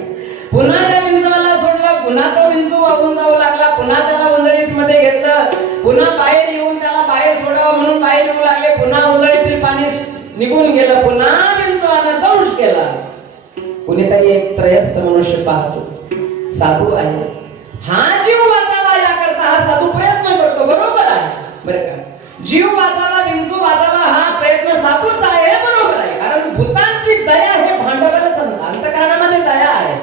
पुन्हा त्या विंचवाला सोडलं, पुन्हा तो विंचू वाहून जाऊ लागला. पुन्हा त्याला ओंजळीमध्ये घेतलं, पुन्हा बाहेर येऊन त्याला बाहेर सोडावं म्हणून बाहेर येऊ लागले. पुन्हा ओंजळीतील पाणी निघून गेलं, पुन्हा विंचवानं दंश केला. कुणीतरी एक त्रयस्थ मनुष्य पाहतो, साधू आहे, हा जीव वाचावा याकरता हा साधू प्रयत्न करतो. बरोबर आहे बरं का. जीव वाचावा, विंचू वाचावा हा प्रयत्न साधूच आहे, बरोबर आहे. कारण भूतांची दया हे भांडवल संत. अंतःकरणामध्ये दया आहे.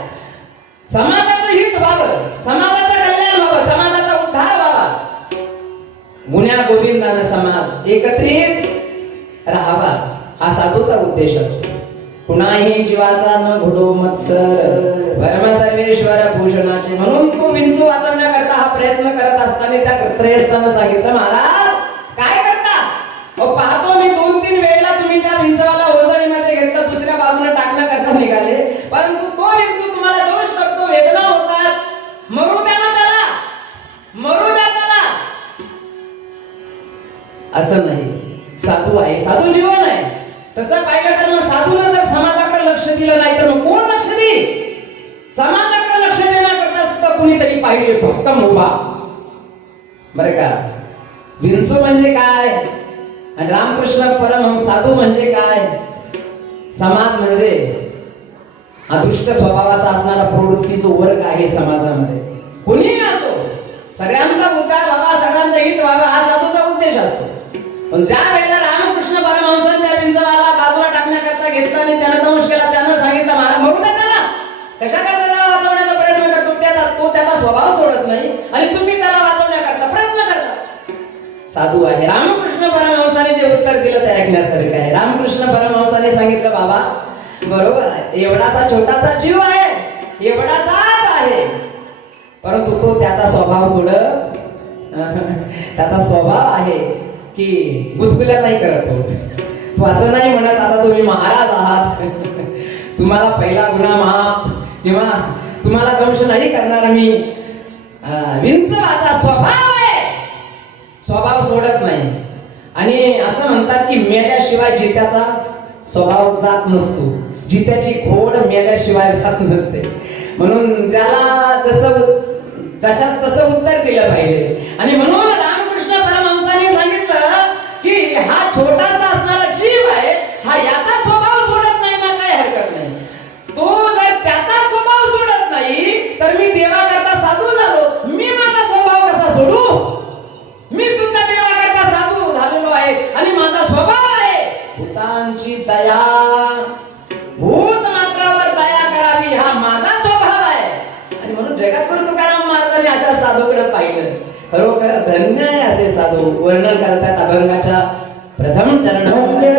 समाजाचं हित व्हावं, समाजाचं कल्याण व्हावं, समाजाचा उद्धार व्हावा. गुण्या गोविंदानं समाज एकत्रित राहावा हा साधूचा उद्देश असतो. कुणाही जीवाचा न घडो मत्सर परम सर्वेश्वर भूषणाचे. म्हणून तो विंचू वाचवण्याकरता हा प्रयत्न करत असताना त्या त्रयस्थानं सांगितलं, महाराज काय करता? पाहतो मी 2-3 वेळेला तुम्ही त्या विंचवाला ओंजळीमध्ये घेतलं, दुसऱ्या बाजूने टाकण्याकरता निघाले, परंतु तो विंचू तुम्हाला दोष करतो, वेदना होतात. मरू द्या ना त्याला, मरू द्या त्याला. असं नाही, साधू आहे, साधू जीवन आहे. तसं पाहिलं तर मग साधूनं जर समाजाकडे लक्ष दिलं नाही तर मग कोण लक्ष देईल? समाजाकडे लक्ष देण्याकरता सुद्धा कुणीतरी पाहिजे, भक्कम उभा. बरं का. विंचू म्हणजे काय आणि रामकृष्ण परमहंस साधू म्हणजे काय? समाज म्हणजे हा दुष्ट स्वभावाचा असणारा प्रवृत्तीचा वर्ग आहे समाजामध्ये. कुणीही असो, सगळ्यांचा उद्धार व्हावा, सगळ्यांचं हित व्हावं हा साधूचा उद्देश असतो. पण ज्या वेळेला रामकृष्ण परमहंसाने त्या विंचवाला बाजूला टाकलं स्वभाव सोडत नाही आणि तुम्ही त्याला वाचवण्याकरता प्रयत्न करता. साधू आहे. रामकृष्ण परमहंसाने जे उत्तर दिलं ते ऐकण्यासारखं आहे. रामकृष्ण परमहंसाने सांगितलं, बाबा बरोबर आहे, एवढासा छोटासा जीव आहे, एवढासाच आहे, परंतु तो त्याचा स्वभाव सोडत त्याचा स्वभाव आहे की गुदगुल्या नाही करत तो असं नाही म्हणत आता तुम्ही महाराज आहात तुम्हाला पहिला गुन्हा माफ किंवा तुम्हाला दंश नाही करणार मी. विंचवाचा स्वभाव आहे, स्वभाव सोडत नाही. आणि असं म्हणतात की मेल्याशिवाय जित्याचा स्वभाव जात नसतो, जित्याची खोड मेल्याशिवाय जात नसते. म्हणून ज्याला जशास तसं उत्तर दिलं पाहिजे. आणि म्हणून रामकृष्ण परमहंसाने सांगितलं की हा छोटासा असणारा जीव आहे, हा याचा स्वभाव सोडत नाही ना, काही हरकत नाही. तो जर त्याचा स्वभाव सोडत नाही तर मी देवाकरता साधू झालो, मी माझा स्वभाव कसा सोडू? मी सुद्धा देवाकरता साधू झालेलो आहे आणि माझा स्वभाव आहे भूतांची दया, भूत मात्रावर दया करावी, हा माझा स्वभाव आहे. आणि म्हणून जगद्गुरु तुकाराम महाराजांनी अशा साधूकडे पाहिलं. खरोखर धन्य आहे असे साधू. वर्णन करतात अभंगाच्या प्रथम चरणामध्ये,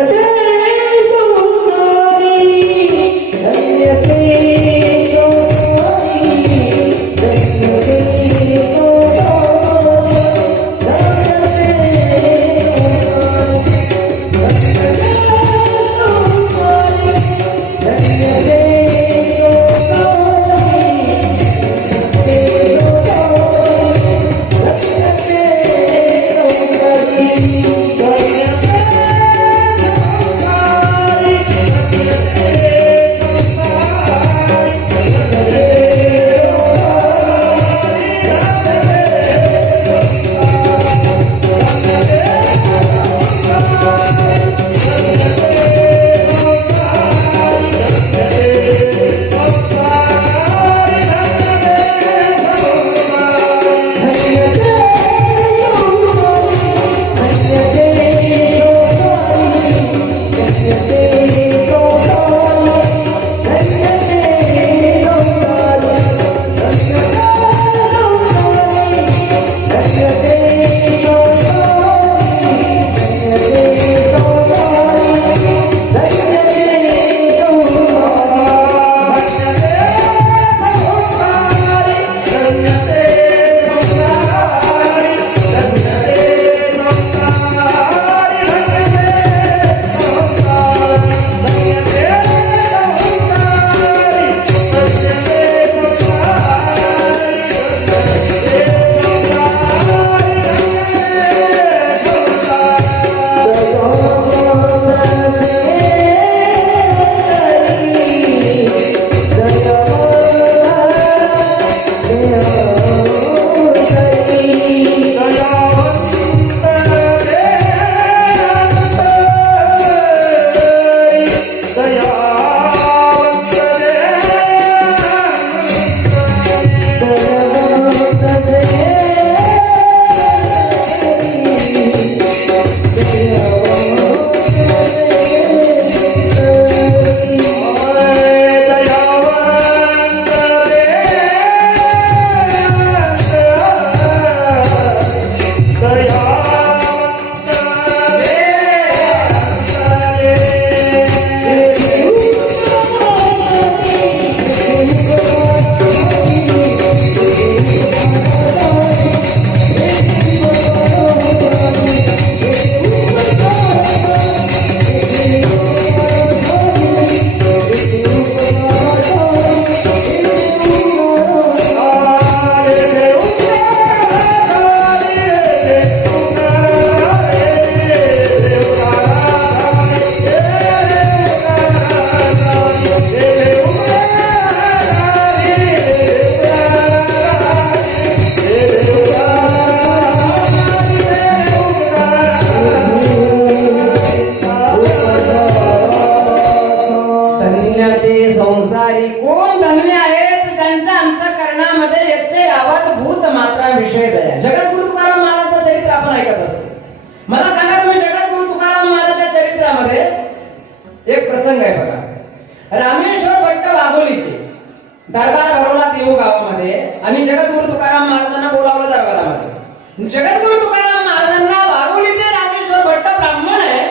दरबार भरवला देऊ गावामध्ये आणि जगद्गुरु तुकाराम महाराजांना बोलावलं दरबारामध्ये. जगद्गुरु तुकाराम महाराजांना वाघोलीचे रामेश्वर भट्ट ब्राह्मण आहे,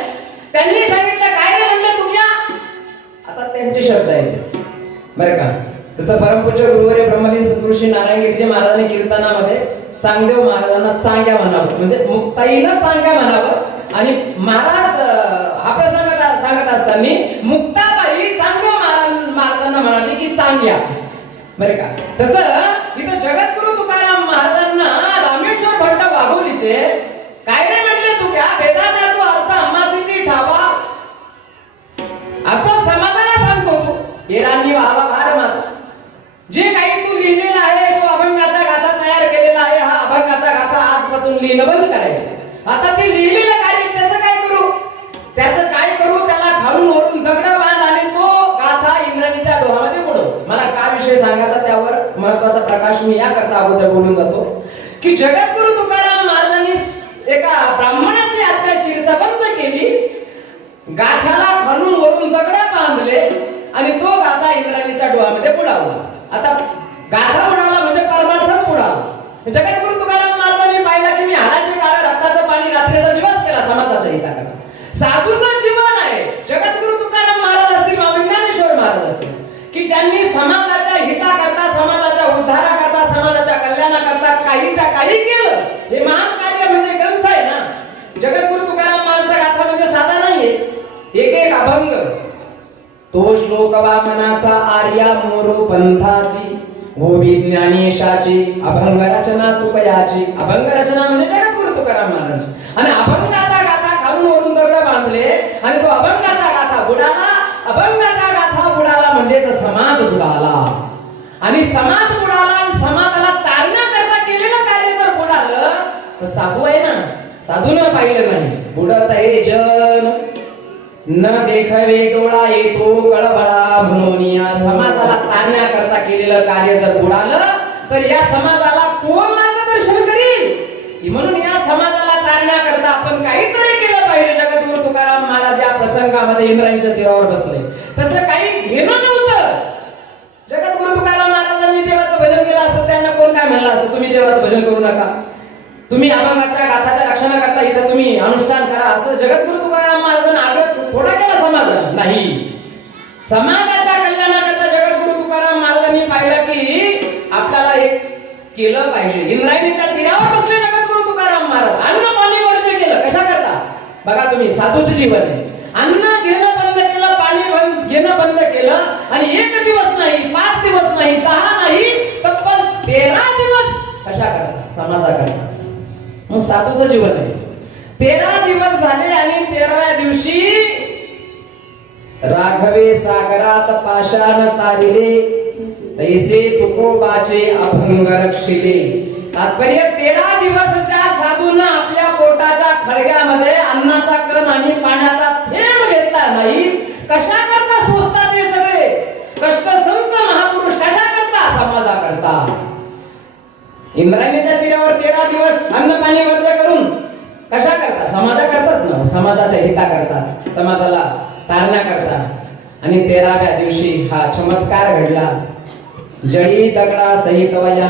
त्यांनी सांगितलं काय रे म्हणले तुक्या. आता त्यांचे शब्द आहेत बरं का. तसं परमपूज्य गुरुवर्य ब्रह्मलीन सद्गुरु श्री नारायणगिरीचे महाराजांनी कीर्तनामध्ये चांगदेव महाराजांना चांग्या म्हणावं म्हणजे मुक्ताईला चांग्या म्हणावं आणि महाराज हा प्रसंग सांगत असताना मुक्ताबाई चांगदेव महाराजांना म्हणाली की चांग्या बरं का. तसं इथं जगद्गुरु तुकाराम महाराजांना रामेश्वर भट्ट वाघोलीचे काय रे म्हटले तू क्या वेदाचा तो अर्थ अम्मासीची ठावा असं समाजाला सांगतो तू. हे राणी व्हावा भार माझा. जे काही तू लिहिलेला आहे तो अभंगाचा गाथा तयार केलेला आहे, हा अभंगाचा गाथा आजपासून लिहिणं बंद करायचं. आता ते लिहिलेलं कार्य त्याचं काय करू, त्याचं काय करू, त्याला खालून वरून दगड बांध आणि तो गाथा इंद्राणीच्या डोहामध्ये बुडव. मला काय विषय सांगायचा त्यावर महत्वाचा प्रकाश मी याकरता अगोदर बोलून जातो की जगद्गुरु तुकाराम महाराजांनी एका ब्राह्मणाची हत्या शिरसाबंद केली, गाथ्याला खालून वरून दगड बांधले आणि तो गाथा इंद्राणीच्या डोहामध्ये बुडावला. आता गाथा बुडावला म्हणजे परमार्थच बुडाला. जगद्गुरु तुकाराम महाराजांनी पाहिलं की मी हाडाचे काढा रक्ताचं पाणी रात्रीचा दिवस केला समाजाचा हिताकरता. साधूचं जीवन आहे. जगद्गुरु तुकाराम महाराज असतील, माऊली ज्ञानेश्वर महाराज असतील की ज्यांनी समाजाच्या हिताकरता, समाजाच्या उद्धाराकरता, समाजाच्या कल्याणाकरता काहीच्या काही केलं. हे महान कार्य म्हणजे ग्रंथ आहे ना. जगद्गुरु तुकाराम महाराजचा गाथा म्हणजे साधा नाहीये. एक एक अभंग तो श्लोक वामनाचा आर्या मोरो पंथाची ओवी ज्ञानेशाची अभंग रचना तुकयाची. अभंग रचना म्हणजे जगद्गुरु तुकाराम महाराज आणि अभंगाचा गाथा खालून वरून दगड बांधले आणि तो अभंगाचा गाथा बुडाला. अभंगाचा गाथा बुडाला म्हणजे समाज बुडाला आणि समाज बुडाला आणि समाजाला तारण्याकरता केलेलं कार्य जर बुडालं तर साधू आहे ना, साधूनं पाहिलं नाही. बुडत आहे जन न देखवे डोळा येतो कळबळा म्हणून या समाजाला तारण्याकरता केलेलं कार्य जर बुडालं तर या समाजाला कोण मार्गदर्शन करील. म्हणून या समाजाला तारण्याकरता आपण काहीतरी केलं पाहिजे. जगद्गुरु तुकाराम महाराज या प्रसंगामध्ये इंद्रायणीच्या तीरावर बसले. तसं काही घेणं नव्हतं. जगद्गुरु तुकाराम महाराजांनी देवाचं भजन केलं असतं त्यांना कोण काय म्हणलं असतं तुम्ही देवाचं भजन करू नका, तुम्ही अभंगाच्या गाथाच्या रक्षणाकरता इथं तुम्ही अनुष्ठान करा. असं जगद्गुरु तुकाराम महाराजांना आग्रह थोडा केला समाजाला नाही. समाजाच्या कल्याणाकरता जगद्गुरु तुकाराम महाराजांनी पाहिलं की आपल्याला एक केलं पाहिजे. इंद्रायणीच्या तीरावर बसले जगद्गुरु तुकाराम महाराज. अन्न पाणी वर्ज्य केलं. कशा करता बघा तुम्ही, साधूचं जीवन आहे. अन्न घेणं बंद केलं, पाणी घेणं बंद केलं आणि 1 दिवस नाही, 5 दिवस नाही, 10 नाही, तब्बल 13 दिवस कशा करता समाजाकरताच. मग साधूचं जीवन आहे. 13 दिवस झाले आणि 13व्या दिवशी राघवे सागरात पाषाण तारिले तैसे तुकोबाचे अभंग रक्षिले. तात्पर्य 13 दिवस ज्या साधूंना आपल्या पोटाच्या खळग्यामध्ये अन्नाचा कण आणि पाण्याचा थेंब घेतला नाही, कशा करता सोसतात हे सगळे कष्ट संत महापुरुष, कशा करता समाजाकरता. इंद्रायणीच्या तीरावर 13 दिवस अन्न पाणी वर्ज्य करून कशा करता समाजाकरताच ना, समाजाच्या हिताकरताच, समाजाला तारण्याकरता. आणि 13व्या दिवशी हा चमत्कार घडला. जळी दगडा सहित वया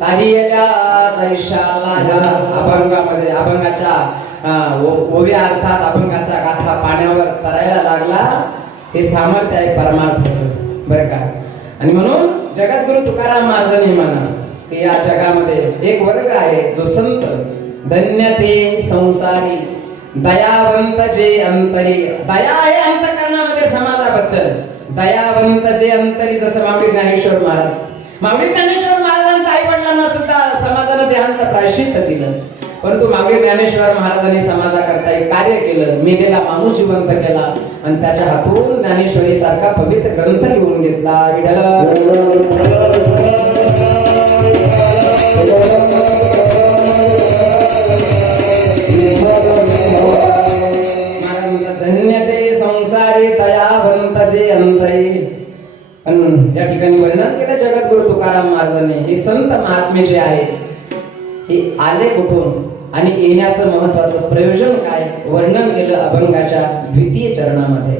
तारियल्या जैशाला या अभंगामध्ये अभंगाच्या ओव्या अर्थात अभंगाचा गाथा पाण्यावर तरायला लागला. हे सामर्थ्य आहे परमार्थाचं बरं का. आणि म्हणून जगद्गुरु तुकाराम महाराजांनी म्हणा की या जगामध्ये एक वर्ग आहे जो संत धन्य ते संसारी दयावंत जे अंतरी. दया आहे अंतःकरणामध्ये समाजाबद्दल, दयावंत जे अंतरी. जसं माऊली ज्ञानेश्वर महाराज, माऊली ज्ञानेश्वर महाराजांच्या आई वडिलांना सुद्धा समाजानं देहांत प्रायश्चित्त दिलं, परंतु माऊली ज्ञानेश्वर महाराजांनी समाजाकरता एक कार्य केलं. मेलेला माणूस जिवंत केला आणि त्याच्या हातून ज्ञानेश्वरी सारखा पवित्र ग्रंथ लिहून घेतला. धन्य ते संसारी दयावंतचे अंतरे. या ठिकाणी वर्णन केलं जगद्गुरु तुकाराम महाराजांनी. हे संत महात्मे जे आहे हे आले कुठून आणि येण्याचं महत्वाचं प्रयोजन काय वर्णन केलं अभंगाच्या 2य चरणामध्ये.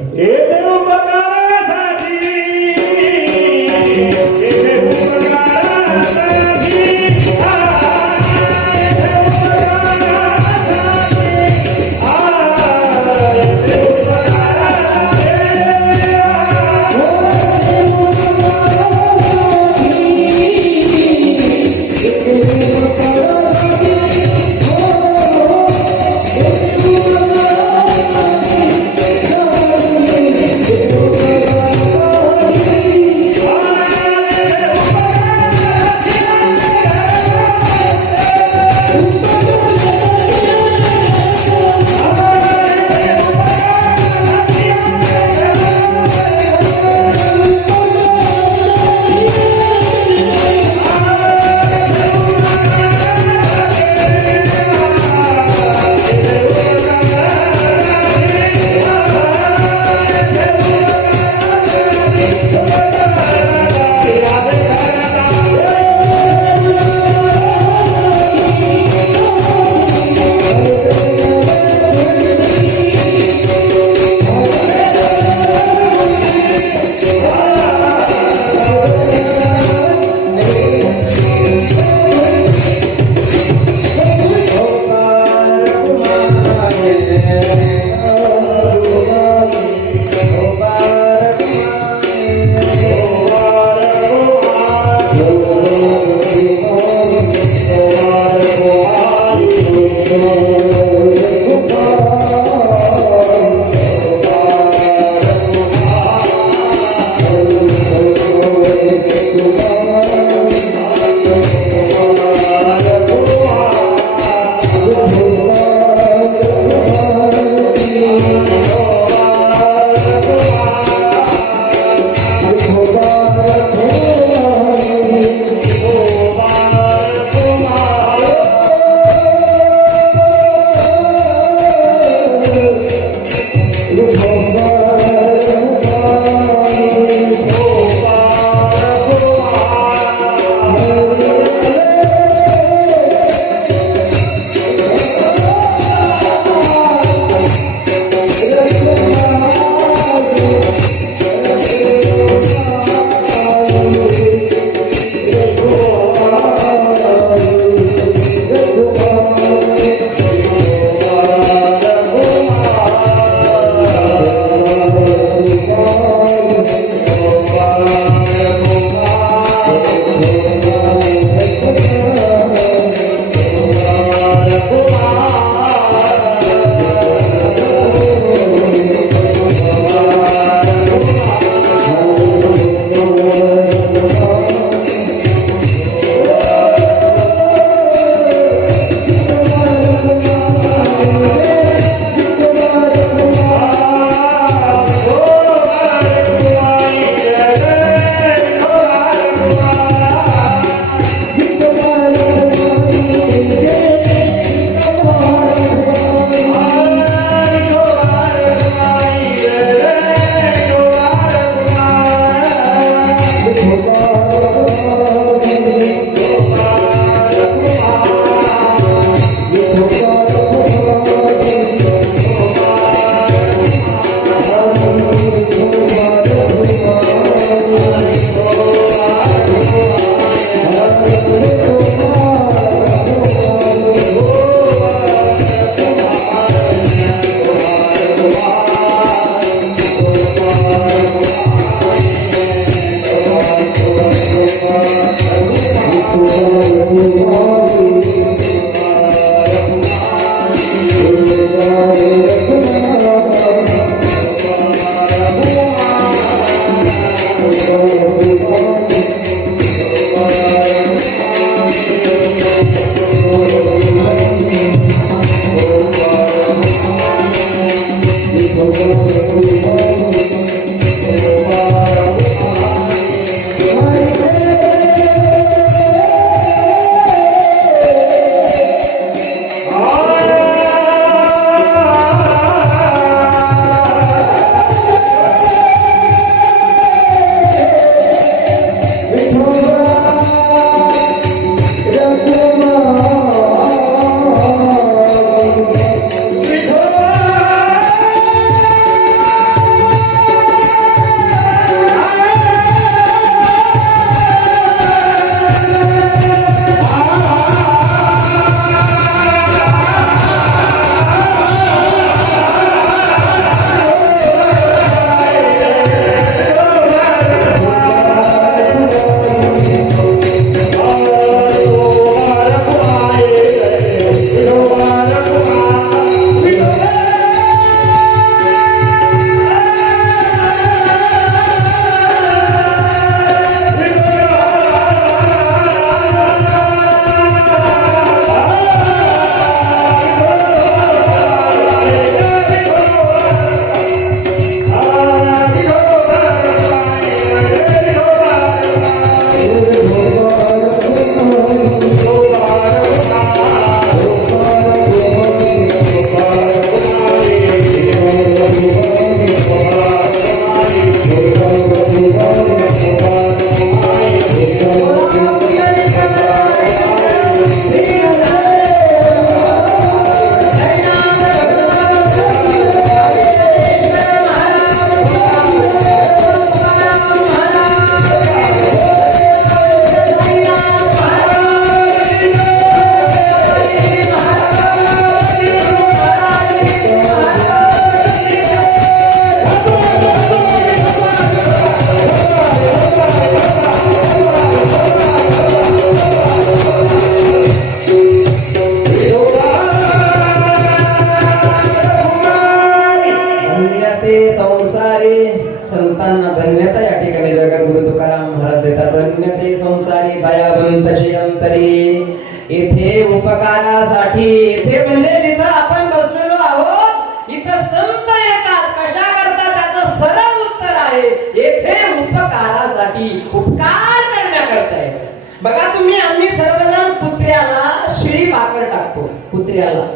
इथे उपकारासाठी, इथे म्हणजे जिथं आपण बसलेलो आहोत इथं संत येतात कशा करता, त्याचं सरळ उत्तर आहे येथे उपकारासाठी, उपकार करण्याकरता येतात. बघा तुम्ही, आम्ही सर्वजण कुत्र्याला शिळी भाकर टाकतो. कुत्र्याला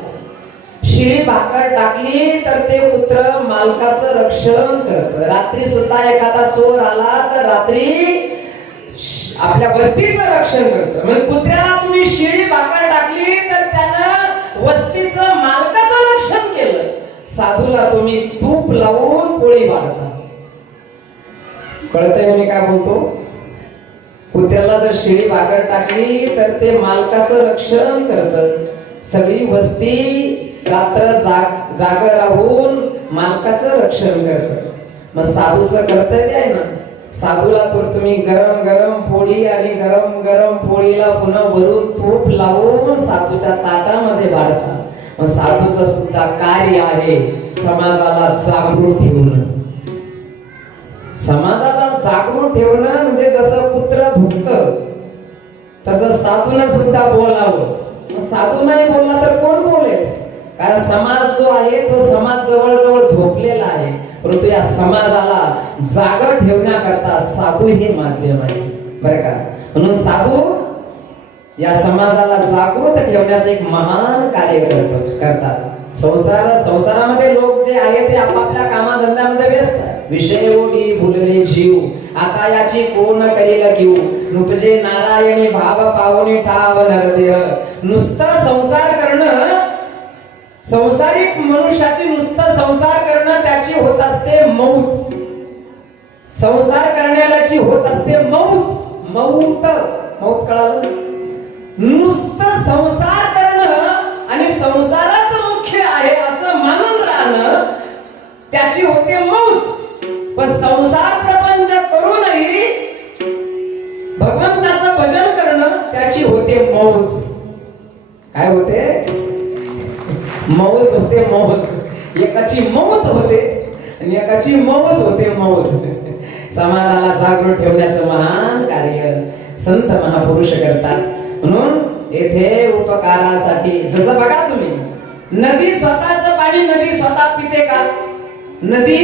शिळी शिळी भाकर टाकली तर ते कुत्र मालकाचं रक्षण करत. रात्री सुद्धा एखादा चोर आला तर रात्री आपल्या वस्तीचं रक्षण करतं. म्हणजे कुत्र्याला तुम्ही शिळी भाकर टाकली तर त्यानं वस्तीचं मालकाचं रक्षण केलं. साधूला तुम्ही तूप लावून पोळी वाढता. कळतंय मी काय बोलतो? कुत्र्याला जर शिळी भाकर टाकली तर ते मालकाचं रक्षण करत. सगळी वस्ती रात्र जाग राहून मालकाचं रक्षण करत. मग साधूचं कर्तव्य आहे ना, साधूला तर तुम्ही गरम गरम पोळी आणि गरम गरम पोळीला पुन्हा वरून तूप लावून साधूच्या ताटामध्ये वाढता. मग साधूचं सुद्धा कार्य आहे समाजाला जागृत ठेवणं. समाजाला जागृत ठेवणं म्हणजे जसं कुत्र भुकतं तसं साधूनं सुद्धा बोलावं. साधू नाही बोलला तर कोण बोलेल? कारण समाज जो आहे तो समाज जवळ झोपलेला आहे, परंतु या समाजाला जागा ठेवण्याकरता साधू हे माध्यम आहे बरं का. म्हणून साधू या समाजाला जागृत ठेवण्याचे एक महान कार्य करतात. संसारामध्ये लोक जे आहे ते आपापल्या कामाधंद्यामध्ये व्यस्त आहेत. विषय ओढी भुलले जीव, आता याची कोण करेल घेऊ, नुपजे नारायणी भाव पावनी ठाव नरदेह. नुसतं संसार करणं, संसारिक मनुष्याची नुसतं संसार करणं त्याची होत असते मौत. संसार करण्याची होत असते मौत. मौत कळालं? नुसतं संसार करणं आणि संसाराचं मुख्य आहे असं मानून राहणं त्याची होते मौत. पण संसार प्रपंच करूनही भगवंताचं भजन करणं त्याची होते मौज. काय होते? मौज होते मौज. एकाची मौत होते आणि एकाची मौज होते मौज. समाजाला जागृत ठेवण्याचं महान कार्य संत महापुरुष करतात. म्हणून येथे उपकारासाठी जसं बघा तुम्ही, नदी स्वतःचं पाणी नदी स्वतः पिते का? नदी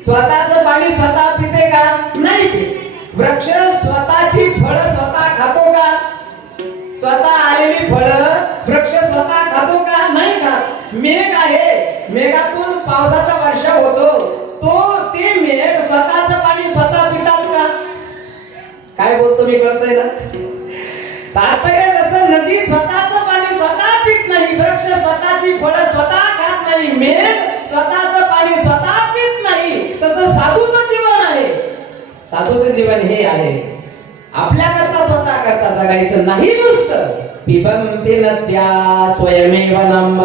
स्वतःचं पाणी स्वतः पिते का? नाही पित. वृक्ष स्वतःची फळं स्वतः खातो का? स्वतः आलेली फळं वृक्ष स्वतः खातो का? नाही खात. मेघ आहे, मेघातून पावसाचा वर्षा होतो, ते मेघ स्वतःचं पाणी स्वतः पितात का? काय बोलतो मी कळतंय ना? तात्पर्य जसं नदी स्वतःचं पाणी स्वतः पित नाही, वृक्ष स्वतःची फळं स्वतः खात नाही, मेघ स्वतःचं पाणी स्वतः पित नाही, तसं साधूचं जीवन आहे. साधूचं जीवन हे आहे आपल्या करता स्वतः करता जगायचं नाही. नुसतं पिबन्ति नद्या स्वयमेव नम्ब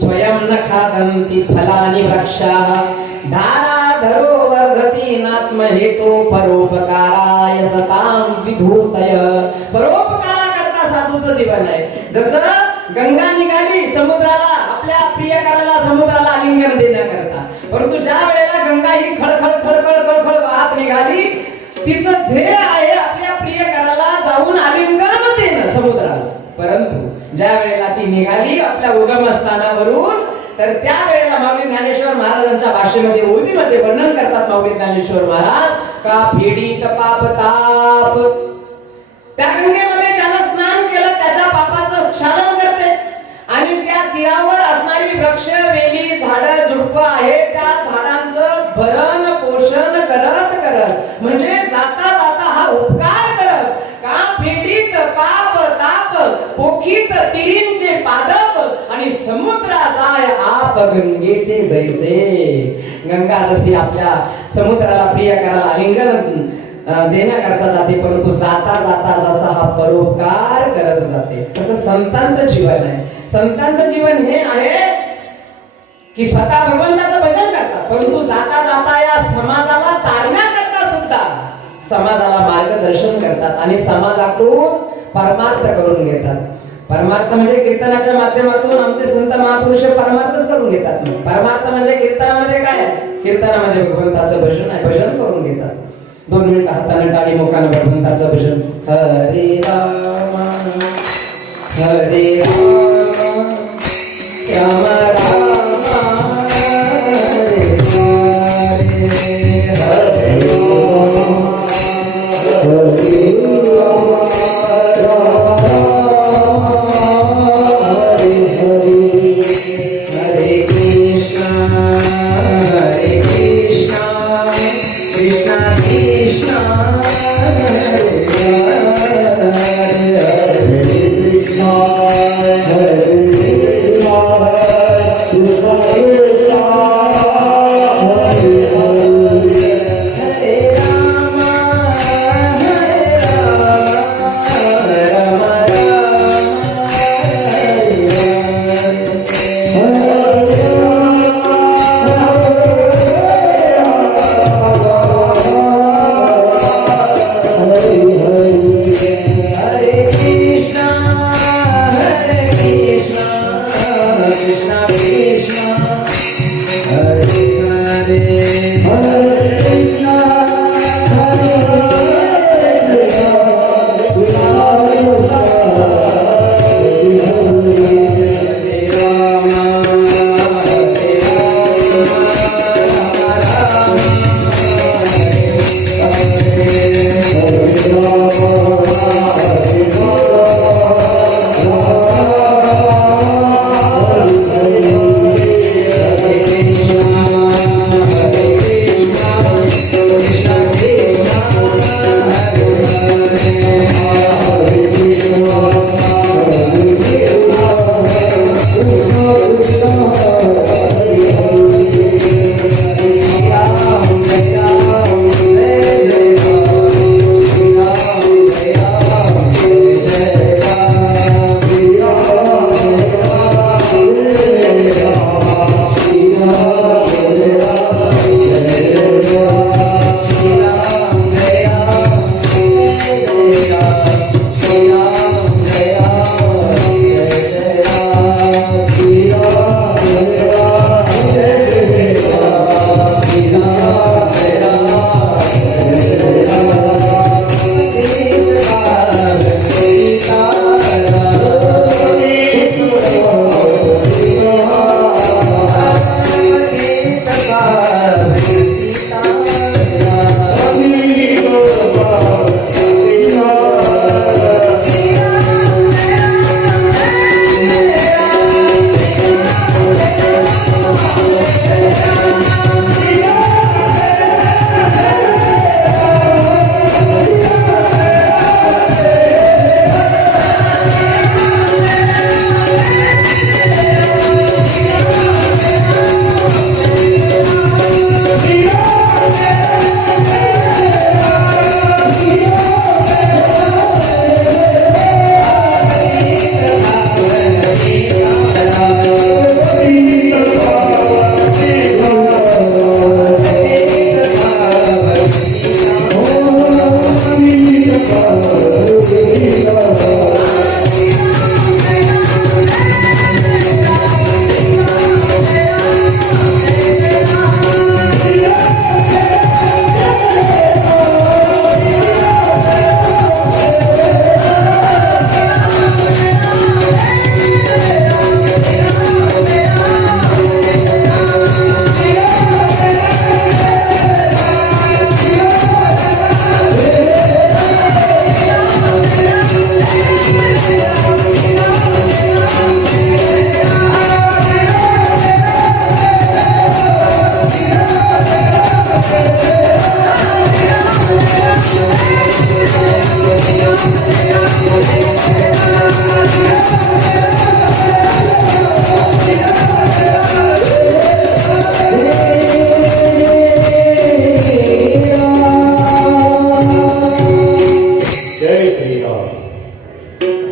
स्वयं न खादन्ति फलानि वृक्षाः धाराधरो वर्धति नात्महेतो परोपकाराय सतां विभूतय. परोपकारा करता साधूचं जीवन आहे. जसं गंगा निघाली समुद्राला, आपल्या प्रियकराला समुद्राला आलिंगन देण्याकरता, परंतु ज्या वेळेला गंगा ही खळखळ खळखळ खळखळ वाहत निघाली, तिचं ध्येय आहे आपल्या प्रियकराला जाऊन आलिंगन देणं समुद्राला. परंतु ज्या वेळेला ती निघाली आपल्या उगमस्थानावरून, तर त्या वेळेला माऊली ज्ञानेश्वर महाराजांच्या भाषेमध्ये ओवीमध्ये वर्णन करतात माऊली ज्ञानेश्वर महाराज का फेडीत पाप ताप. त्या गंगेमध्ये ज्यानं स्नान केलं त्याच्या पापाचं क्षालन करते आणि त्या तीरावर असणारी वृक्ष वेली झाडं झुडपं आहे त्या झाडांचं भरण पोषण करत करत म्हणजे जाता जाता हा उपकार करत का फेडीत पाप ताप पोखीत तिरींचे पादप आणि समुद्रा जाय आप गंगेचे जैसे. गंगा जशी आपल्या समुद्राला प्रियकराला आलिंगन देण्याकरता जाते, परंतु जाता जाता जसा हा परोपकार करत जाते, तसं संतांचं जीवन आहे. संतांचं जीवन हे आहे की स्वतः भगवंताचं भजन करतात, परंतु जाता जाता या समाजाला तारण्याकरता सुद्धा समाजाला मार्गदर्शन करतात आणि समाजाकडून परमार्थ करून घेतात. परमार्थ म्हणजे कीर्तनाच्या माध्यमातून आमचे संत महापुरुष परमार्थच करून घेतात. परमार्थ म्हणजे कीर्तनामध्ये काय? कीर्तनामध्ये भगवंताचं भजन आहे, भजन करून घेतात. 2 मिनिटं हाताने टाळी मुखाने भगवंताचं भजन. हरे राम हरे राम राम राम हरे हरे हरे राम हरे राम राम राम हरे हरे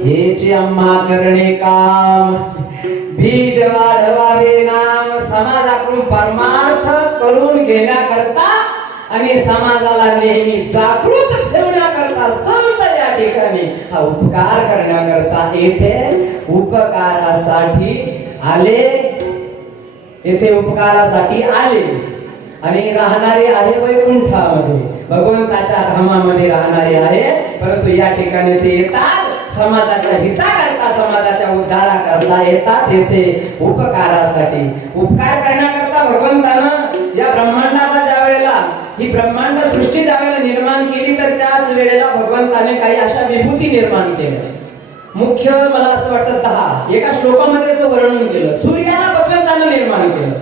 हेचे आम्हा करणे काम बीज वाढवावे नाम समाजाकडून परमार्थ करून घेण्याकरता आणि समाजाला नेहमी जागृत ठेवण्याकरता संत या ठिकाणी हा उपकार करण्याकरता येथे उपकारासाठी आले, येथे उपकारासाठी आले आणि राहणारे आहे वैकुंठामध्ये, भगवंताच्या धामामध्ये राहणारे आहे. परंतु या ठिकाणी ते येतात समाजाच्या हिताकरता, समाजाच्या उद्धाराकरता येतात. येथे उपकारासाठी, उपकार करण्याकरता भगवंतानं या ब्रह्मांडाचा ज्या वेळेला, ही ब्रह्मांड सृष्टी ज्या वेळेला निर्माण केली, तर त्याच वेळेला भगवंताने काही अशा विभूती निर्माण केल्या. मुख्य मला असं वाटतं 10 एका श्लोकामध्ये वर्णन केलं. सूर्याला भगवंताने निर्माण केलं,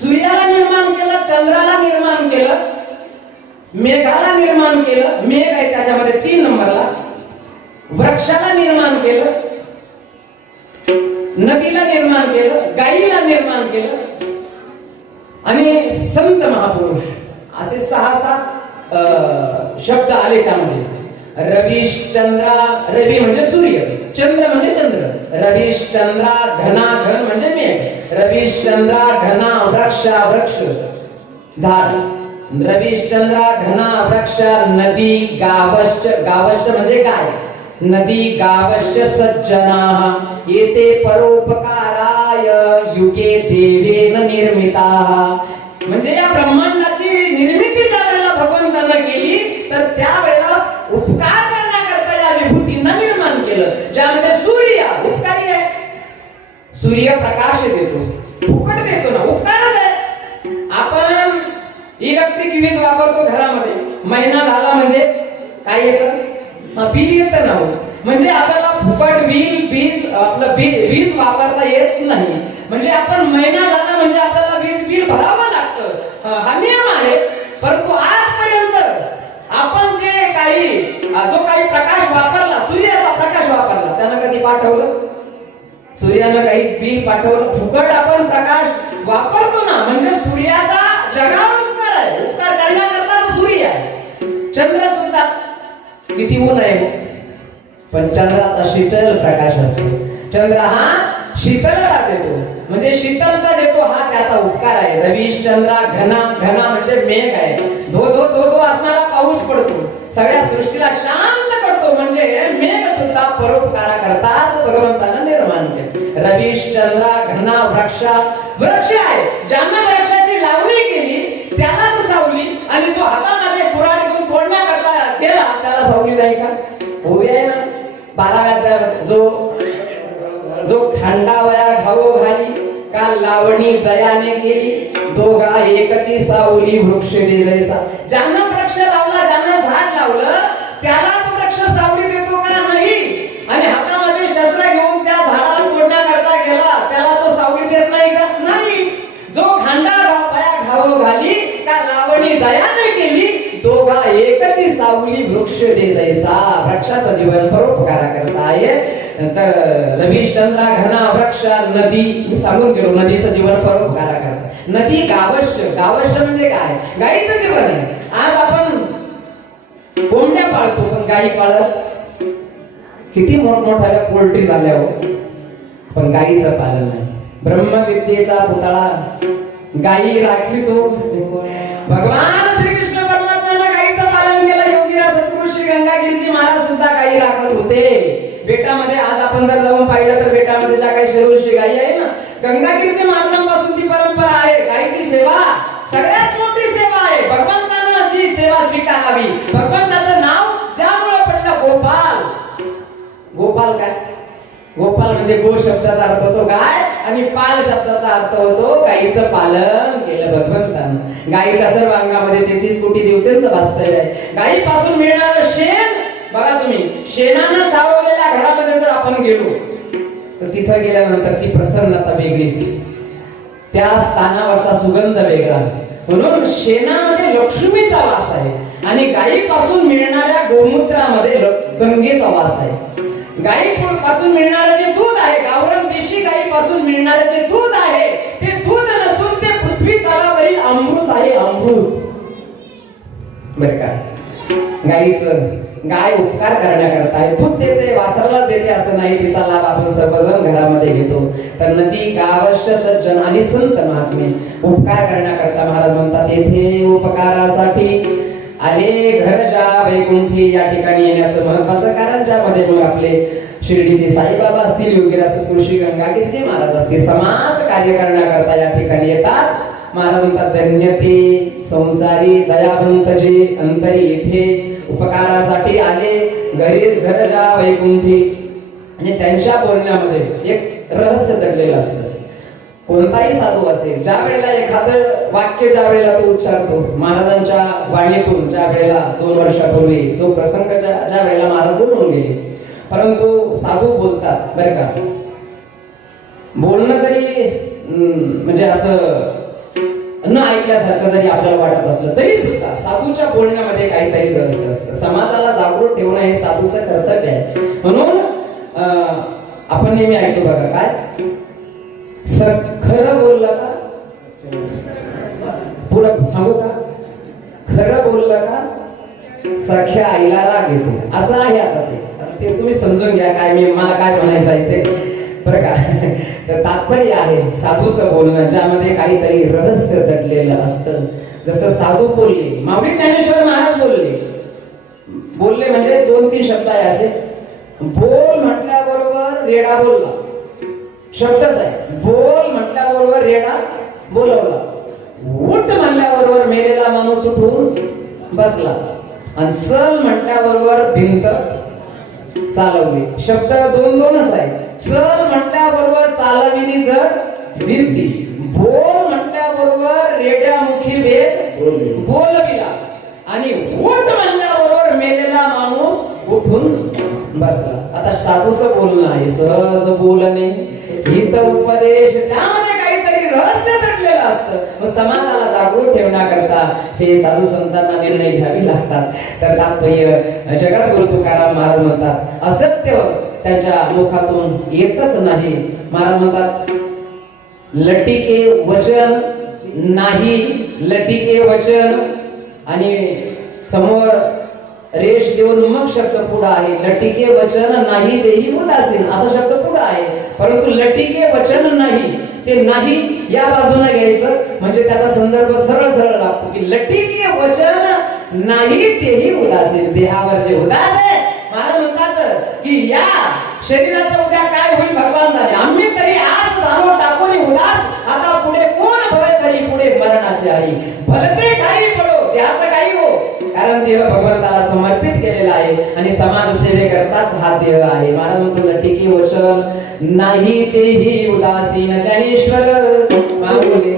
सूर्याला निर्माण केलं, चंद्राला निर्माण केलं, मेघाला निर्माण केलं, मेघ आहे त्याच्यामध्ये 3 नंबरला, वृक्षाला निर्माण केलं, नदीला निर्माण केलं, गायीला निर्माण केलं आणि संत महापुरुष असे 6-7 शब्द आले त्यामध्ये. रविश्चंद्रा, रवी म्हणजे सूर्य, चंद्र म्हणजे चंद्र, रविश्चंद्रा घना, घन म्हणजे मेघ, रविश्चंद्रा घना वृक्षा, वृक्ष झाड, रविश्चंद्रा घना वृक्ष, नदी गावश्च, गावश्च म्हणजे काय, नदी गावश्च सज्जना येते परोपकाराय युगे देवेन निर्मिता. म्हणजे या ब्रह्मांडात इलेक्ट्रिक वीज वापरतो घरामध्ये, महिना झाला म्हणजे काय येतं? बिल येतं ना. म्हणजे आपल्याला फुकट वीज वापरता येत नाही. म्हणजे आपण महिना झाला म्हणजे आपल्याला वीज बिल भरावं लागतं, हा नियम आहे. परंतु आजपर्यंत आपण जो काही प्रकाश वापरला, सूर्याचा प्रकाश वापरला, त्यानं कधी पाठवलं? सूर्यानं काही बिल पाठवलं? फुकट आपण प्रकाश वापरतो ना. म्हणजे सूर्याचा जगावर उपकार आहे. उपकार करण्याकरता सूर्य आहे. चंद्र सुद्धा किती ऊन आहे पण चंद्राचा शीतल प्रकाश असतो. चंद्र हा शीतलता देतो, म्हणजे शीतलता देतो, हा त्याचा उपकार आहे. रवीश चंद्रा घना म्हणजे मेघ आहे. धो धो धो धो असणारा पाऊस पडतो, सगळ्या सृष्टीला शांत करतो. म्हणजे मेघ सुद्धा परोपकारा करताच भगवंतानं निर्माण केले. रवीश चंद्रा घना वृक्ष आहे. ज्यांना वृक्षाची लावणी केली त्यालाच सावली, आणि जो हातामध्ये कुऱ्हाड घेऊन तोडण्याकरता गेला त्याला सावली नाही का? होय आहे ना. 12 गाद्यावर जो खांडावया घावो घाली, काल लावणी जयाने केली, दोघा एकची सावली वृक्ष दिलेसा. ज्यानं वृक्ष लावला, ज्यानं झाड लावलं त्यालाच वृक्ष सावली देतो का? नाही. आणि हातामध्ये शस्त्र घेऊन त्या झाडाला तोडण्याकरता गेला त्याला तो सावली देत नाही का? नाही. जो खांडावया घावो घाली, काल लावणी जयाने केली, दोघा एकची सावली वृक्ष दे जैसा. वृक्षाचं जीवन परोपकारा करता आहे. नंतर रवीश चंद्रा घना वृक्ष नदी, मी सांगून गेलो नदीचं जीवन परोपकारा करता. नदी गावश्य म्हणजे काय? गाईचं जीवन आहे. आज आपण कोंबड्या पाळतो पण गाई पाळत किती मोठमोठ्या पोल्ट्री झाल्या हो, पण गाईचं पालन नाही. ब्रह्मविद्येचा पुतळा गाई राखवितो. भगवान श्रीकृष्ण परमात्म्यानं गाईचं पालन केलं. योगीराज सद्गुरू श्री गंगागिरीजी महाराज सुद्धा गाई राखत होते. बेटामध्ये आज आपण जर जाऊन पाहिलं तर बेटामध्ये ज्या काही शेरूची गाई आहे ना, गंगागिरीजी महाराजांपासून ती परंपरा आहे. गाईची सेवा सगळ्यात मोठी सेवा आहे. भगवंतानं जी सेवा स्वीकारावी. भगवंताचं नाव ज्यामुळे पडलं गोपाल. गोपाल काय? गोपाल म्हणजे गो शब्दाचा अर्थ होतो गाय, आणि पाल शब्दाचा अर्थ होतो गाईचं पालन केलं भगवंतानं. गाईच्या सर्व अंगामध्ये 33 कोटी देवतांचं वास्तव्य आहे. गाईपासून मिळणारं शेण बघा तुम्ही, शेणानं सावरलेल्या घरामध्ये जर आपण गेलो तर तिथं गेल्यानंतरची प्रसन्नता वेगळीच, त्या स्थानावरचा सुगंध वेगळा. म्हणून शेणामध्ये लक्ष्मीचा वास आहे, आणि गाईपासून मिळणाऱ्या गोमूत्रामध्ये गंगेचा वास आहे. गाईपासून मिळणारे जे दूध आहे, गावरान देशी गाईपासून मिळणारे जे दूध आहे, ते दूध नसून ते पृथ्वी तलावरील अमृत आहे. अमृत बर का? गाय उपकार करण्याकरता आहे. दूध देते, वासराला देते असं नाही. तिचा लाभ आपण सर्वजण घरामध्ये घेतो. तर नदी गावश्य सज्जन आणि संत महात्मे उपकार करण्याकरता महाराज म्हणतात येथे उपकारासाठी आले घर जा वैकुंठी. या ठिकाणी येण्याचं महत्वाचं कारण ज्यामध्ये मग आपले शिर्डीचे साईबाबा असतील, योगीराज सद्गुरू श्री गंगागिरीजी महाराज असतील, समाज कार्य करण्याकरता या ठिकाणी येतात. महाराज म्हणतात धन्यते संसारी दयावंत जे अंतरी येथे उपकारासाठी आले घर जा वैकुंठी. आणि त्यांच्या बोलण्यामध्ये एक रहस्य दडलेलं असतं. कोणताही साधू असेल, ज्या वेळेला एखादं वाक्य ज्या वेळेला तो उच्चारतो, महाराजांच्या वाणीतून ज्या वेळेला 2 वर्षापूर्वी जो प्रसंग ज्या वेळेला महाराज बोलून गेले, परंतु साधू बोलतात बरं का. बोलणं जरी म्हणजे असं न ऐकल्यासारखं जरी आपल्याला वाटत असलं तरी सुद्धा साधूच्या बोलण्यामध्ये काहीतरी रहस्य असतं. समाजाला जागृत ठेवणं हे साधूचं कर्तव्य आहे. म्हणून आपण नेहमी ऐकतो बघा काय, खरं बोललं का, पुढं सांगू का, खरं बोललं का सख्या आईला राग येतो, असं आहे. आता ते तुम्ही समजून घ्या काय मला काय म्हणायचं आहे ते बरं का. तर तात्पर्य आहे साधूचं बोलणं ज्यामध्ये काहीतरी रहस्य दडलेलं असतं. जसं साधू बोलले, माऊली ज्ञानेश्वर महाराज बोलले म्हणजे 2-3 शब्द आहे असे. बोल म्हटल्याबरोबर रेडा बोलला, शब्दच आहे. बोल म्हटल्याबरोबर रेडा बोलवला, उठ म्हणल्याबरोबर मेलेला माणूस उठून बसला, आणि चल म्हटल्याबरोबर भिंत चालवली. शब्द 2-2च आहे. चल म्हटल्याबरोबर चालविली जड भिंती, बोल म्हटल्याबरोबर रेड्यामुखी वेद बोलविला आणि उठ म्हणल्याबरोबर मेलेला माणूस उठून बसला. आता साधूचं बोलणं आहे, सहज बोलणे, हित उपदेश, त्यामध्ये काहीतरी रहस्य दडलेलं असतं. मग समाजाला जागृत ठेवण्याकरता हे साधू संतांना निर्णय घ्यावे लागतात. तर तात्पर्य जगद्गुरु तुकाराम महाराज म्हणतात, असत्य त्यांच्या मुखातून येतच नाही. महाराज म्हणतात, लटिके वचन नाही, लटिके वचन, आणि समोर रेष देऊन मग शब्द पुढे आहे. लटिके वचन नाही देही उदासीन असा शब्द पुढे आहे, परंतु लटिके वचन नाही, ते नाही या बाजूने घ्यायचं म्हणजे त्याचा संदर्भ सरळ सरळ लागतो की लटिके वचन नाही तेही उदासीन. देहावर जे उदास आहे, महाराज म्हणतात की या शरीराचं उद्या काय होईल भगवान जाणे. आम्ही तरी आज जाणून टाकून उदास, आता पुढे कोण भय तरी पुढे मरणाची आई. भलते काही पडो देहाचं काही हो, कारण देह भगवंताला समर्पित केलेला आहे आणि समाज सेवेकरताच हा देह आहे. महाराज म्हणतो लटिके वचन नाही तेही उदासीन. ज्ञानेश्वर माऊली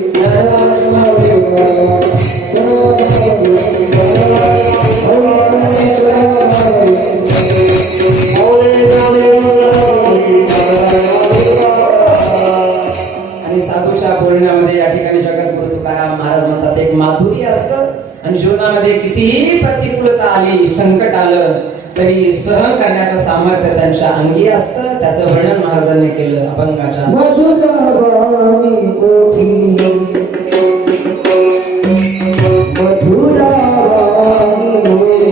आणि साधूच्या बोलण्यामध्ये या ठिकाणी जगद्गुरु तुकाराम महाराज म्हणतात, एक माधुर्य असतं आणि जीवनामध्ये कितीही प्रतिकूलता आली, संकट आलं तरी सहन करण्याचं सामर्थ्य त्यांच्या अंगी असतं. त्याचं वर्णन महाराजांनी केलं अभंगाच्या. मधुरावाणी ओठी, मधुरावाणी ओठी,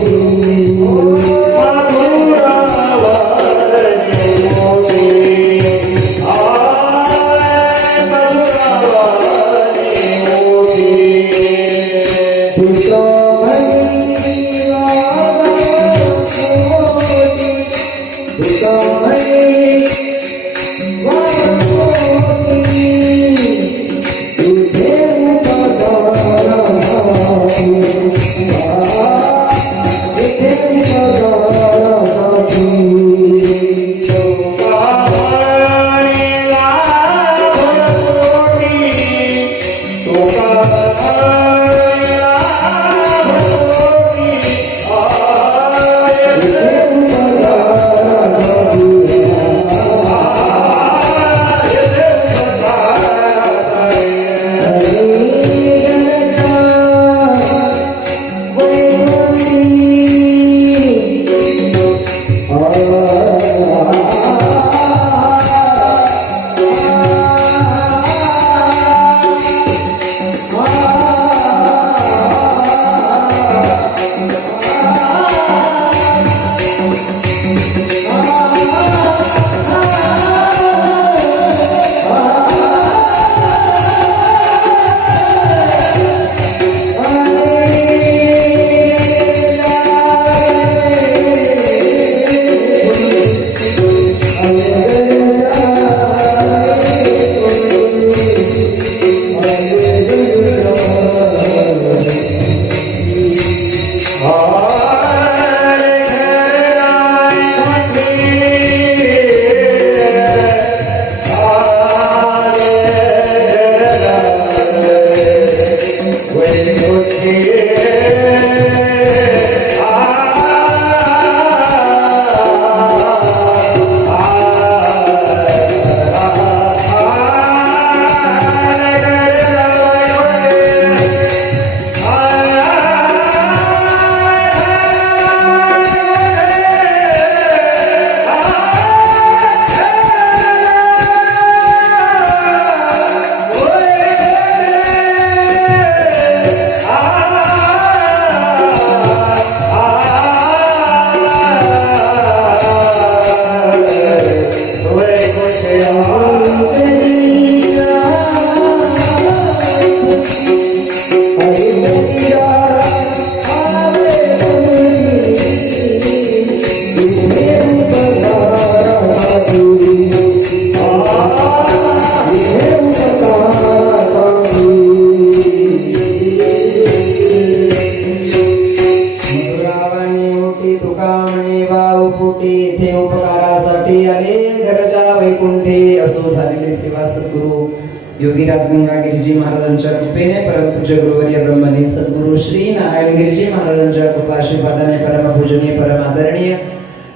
योगीराज गंगागिरीजी महाराजांच्या कृपेने परमपूज्य गुरुवर्य ब्रह्मलीन सद्गुरु श्री नारायणगिरीजी महाराजांच्या कृपा आशीर्वादाने परमपूजनीय परम आदरणीय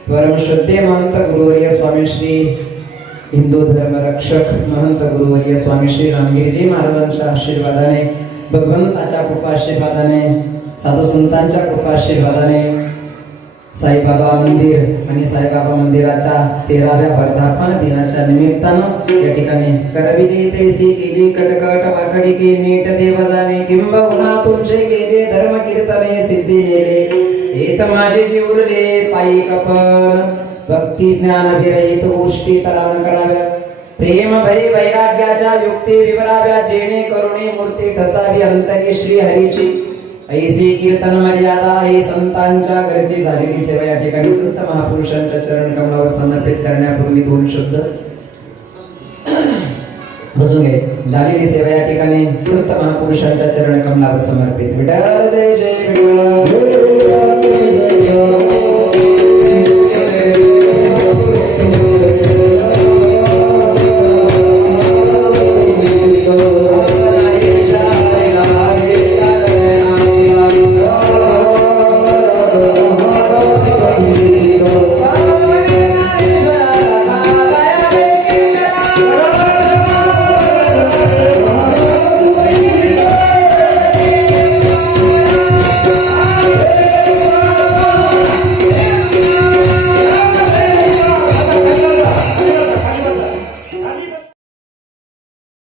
परम श्रद्धेय महंत गुरुवर्य स्वामी श्री हिंदू धर्म रक्षक महंत गुरुवर्य स्वामी श्री रामगिरीजी महाराजांच्या आशीर्वादाने भगवंताच्या कृपा आशीर्वादाने साधू संतांच्या कृपा आशीर्वादाने साईबाबा मंदिर आणि साईबाबा मंदिराच्या 13व्या वर्धापन दिनाच्या निमित्तानं या ठिकाणी करविली तेसी केली कटकट वाकडी की नीट देव जाणे किंबहुना तुमचे केले धर्म कीर्तने सिद्धी नेले हेत माझे जीवले पायी कपन भक्ती ज्ञान विरहित गोष्टी तरावण कराव्या प्रेम भय वैराग्याच्या युक्ती विवराव्या जेणे करुणे मूर्ती ठसावी अंतरी श्री हरीची ऐसी कीर्तन मर्यादा ही संतांच्या गरजे झालेली सेवा या ठिकाणी संत महापुरुषांच्या चरण कमलावर समर्पित करण्यापूर्वी 2 शब्द बसून घे झालेली सेवा या ठिकाणी संत महापुरुषांच्या चरण कमलावर समर्पित विठ्ठल जय जय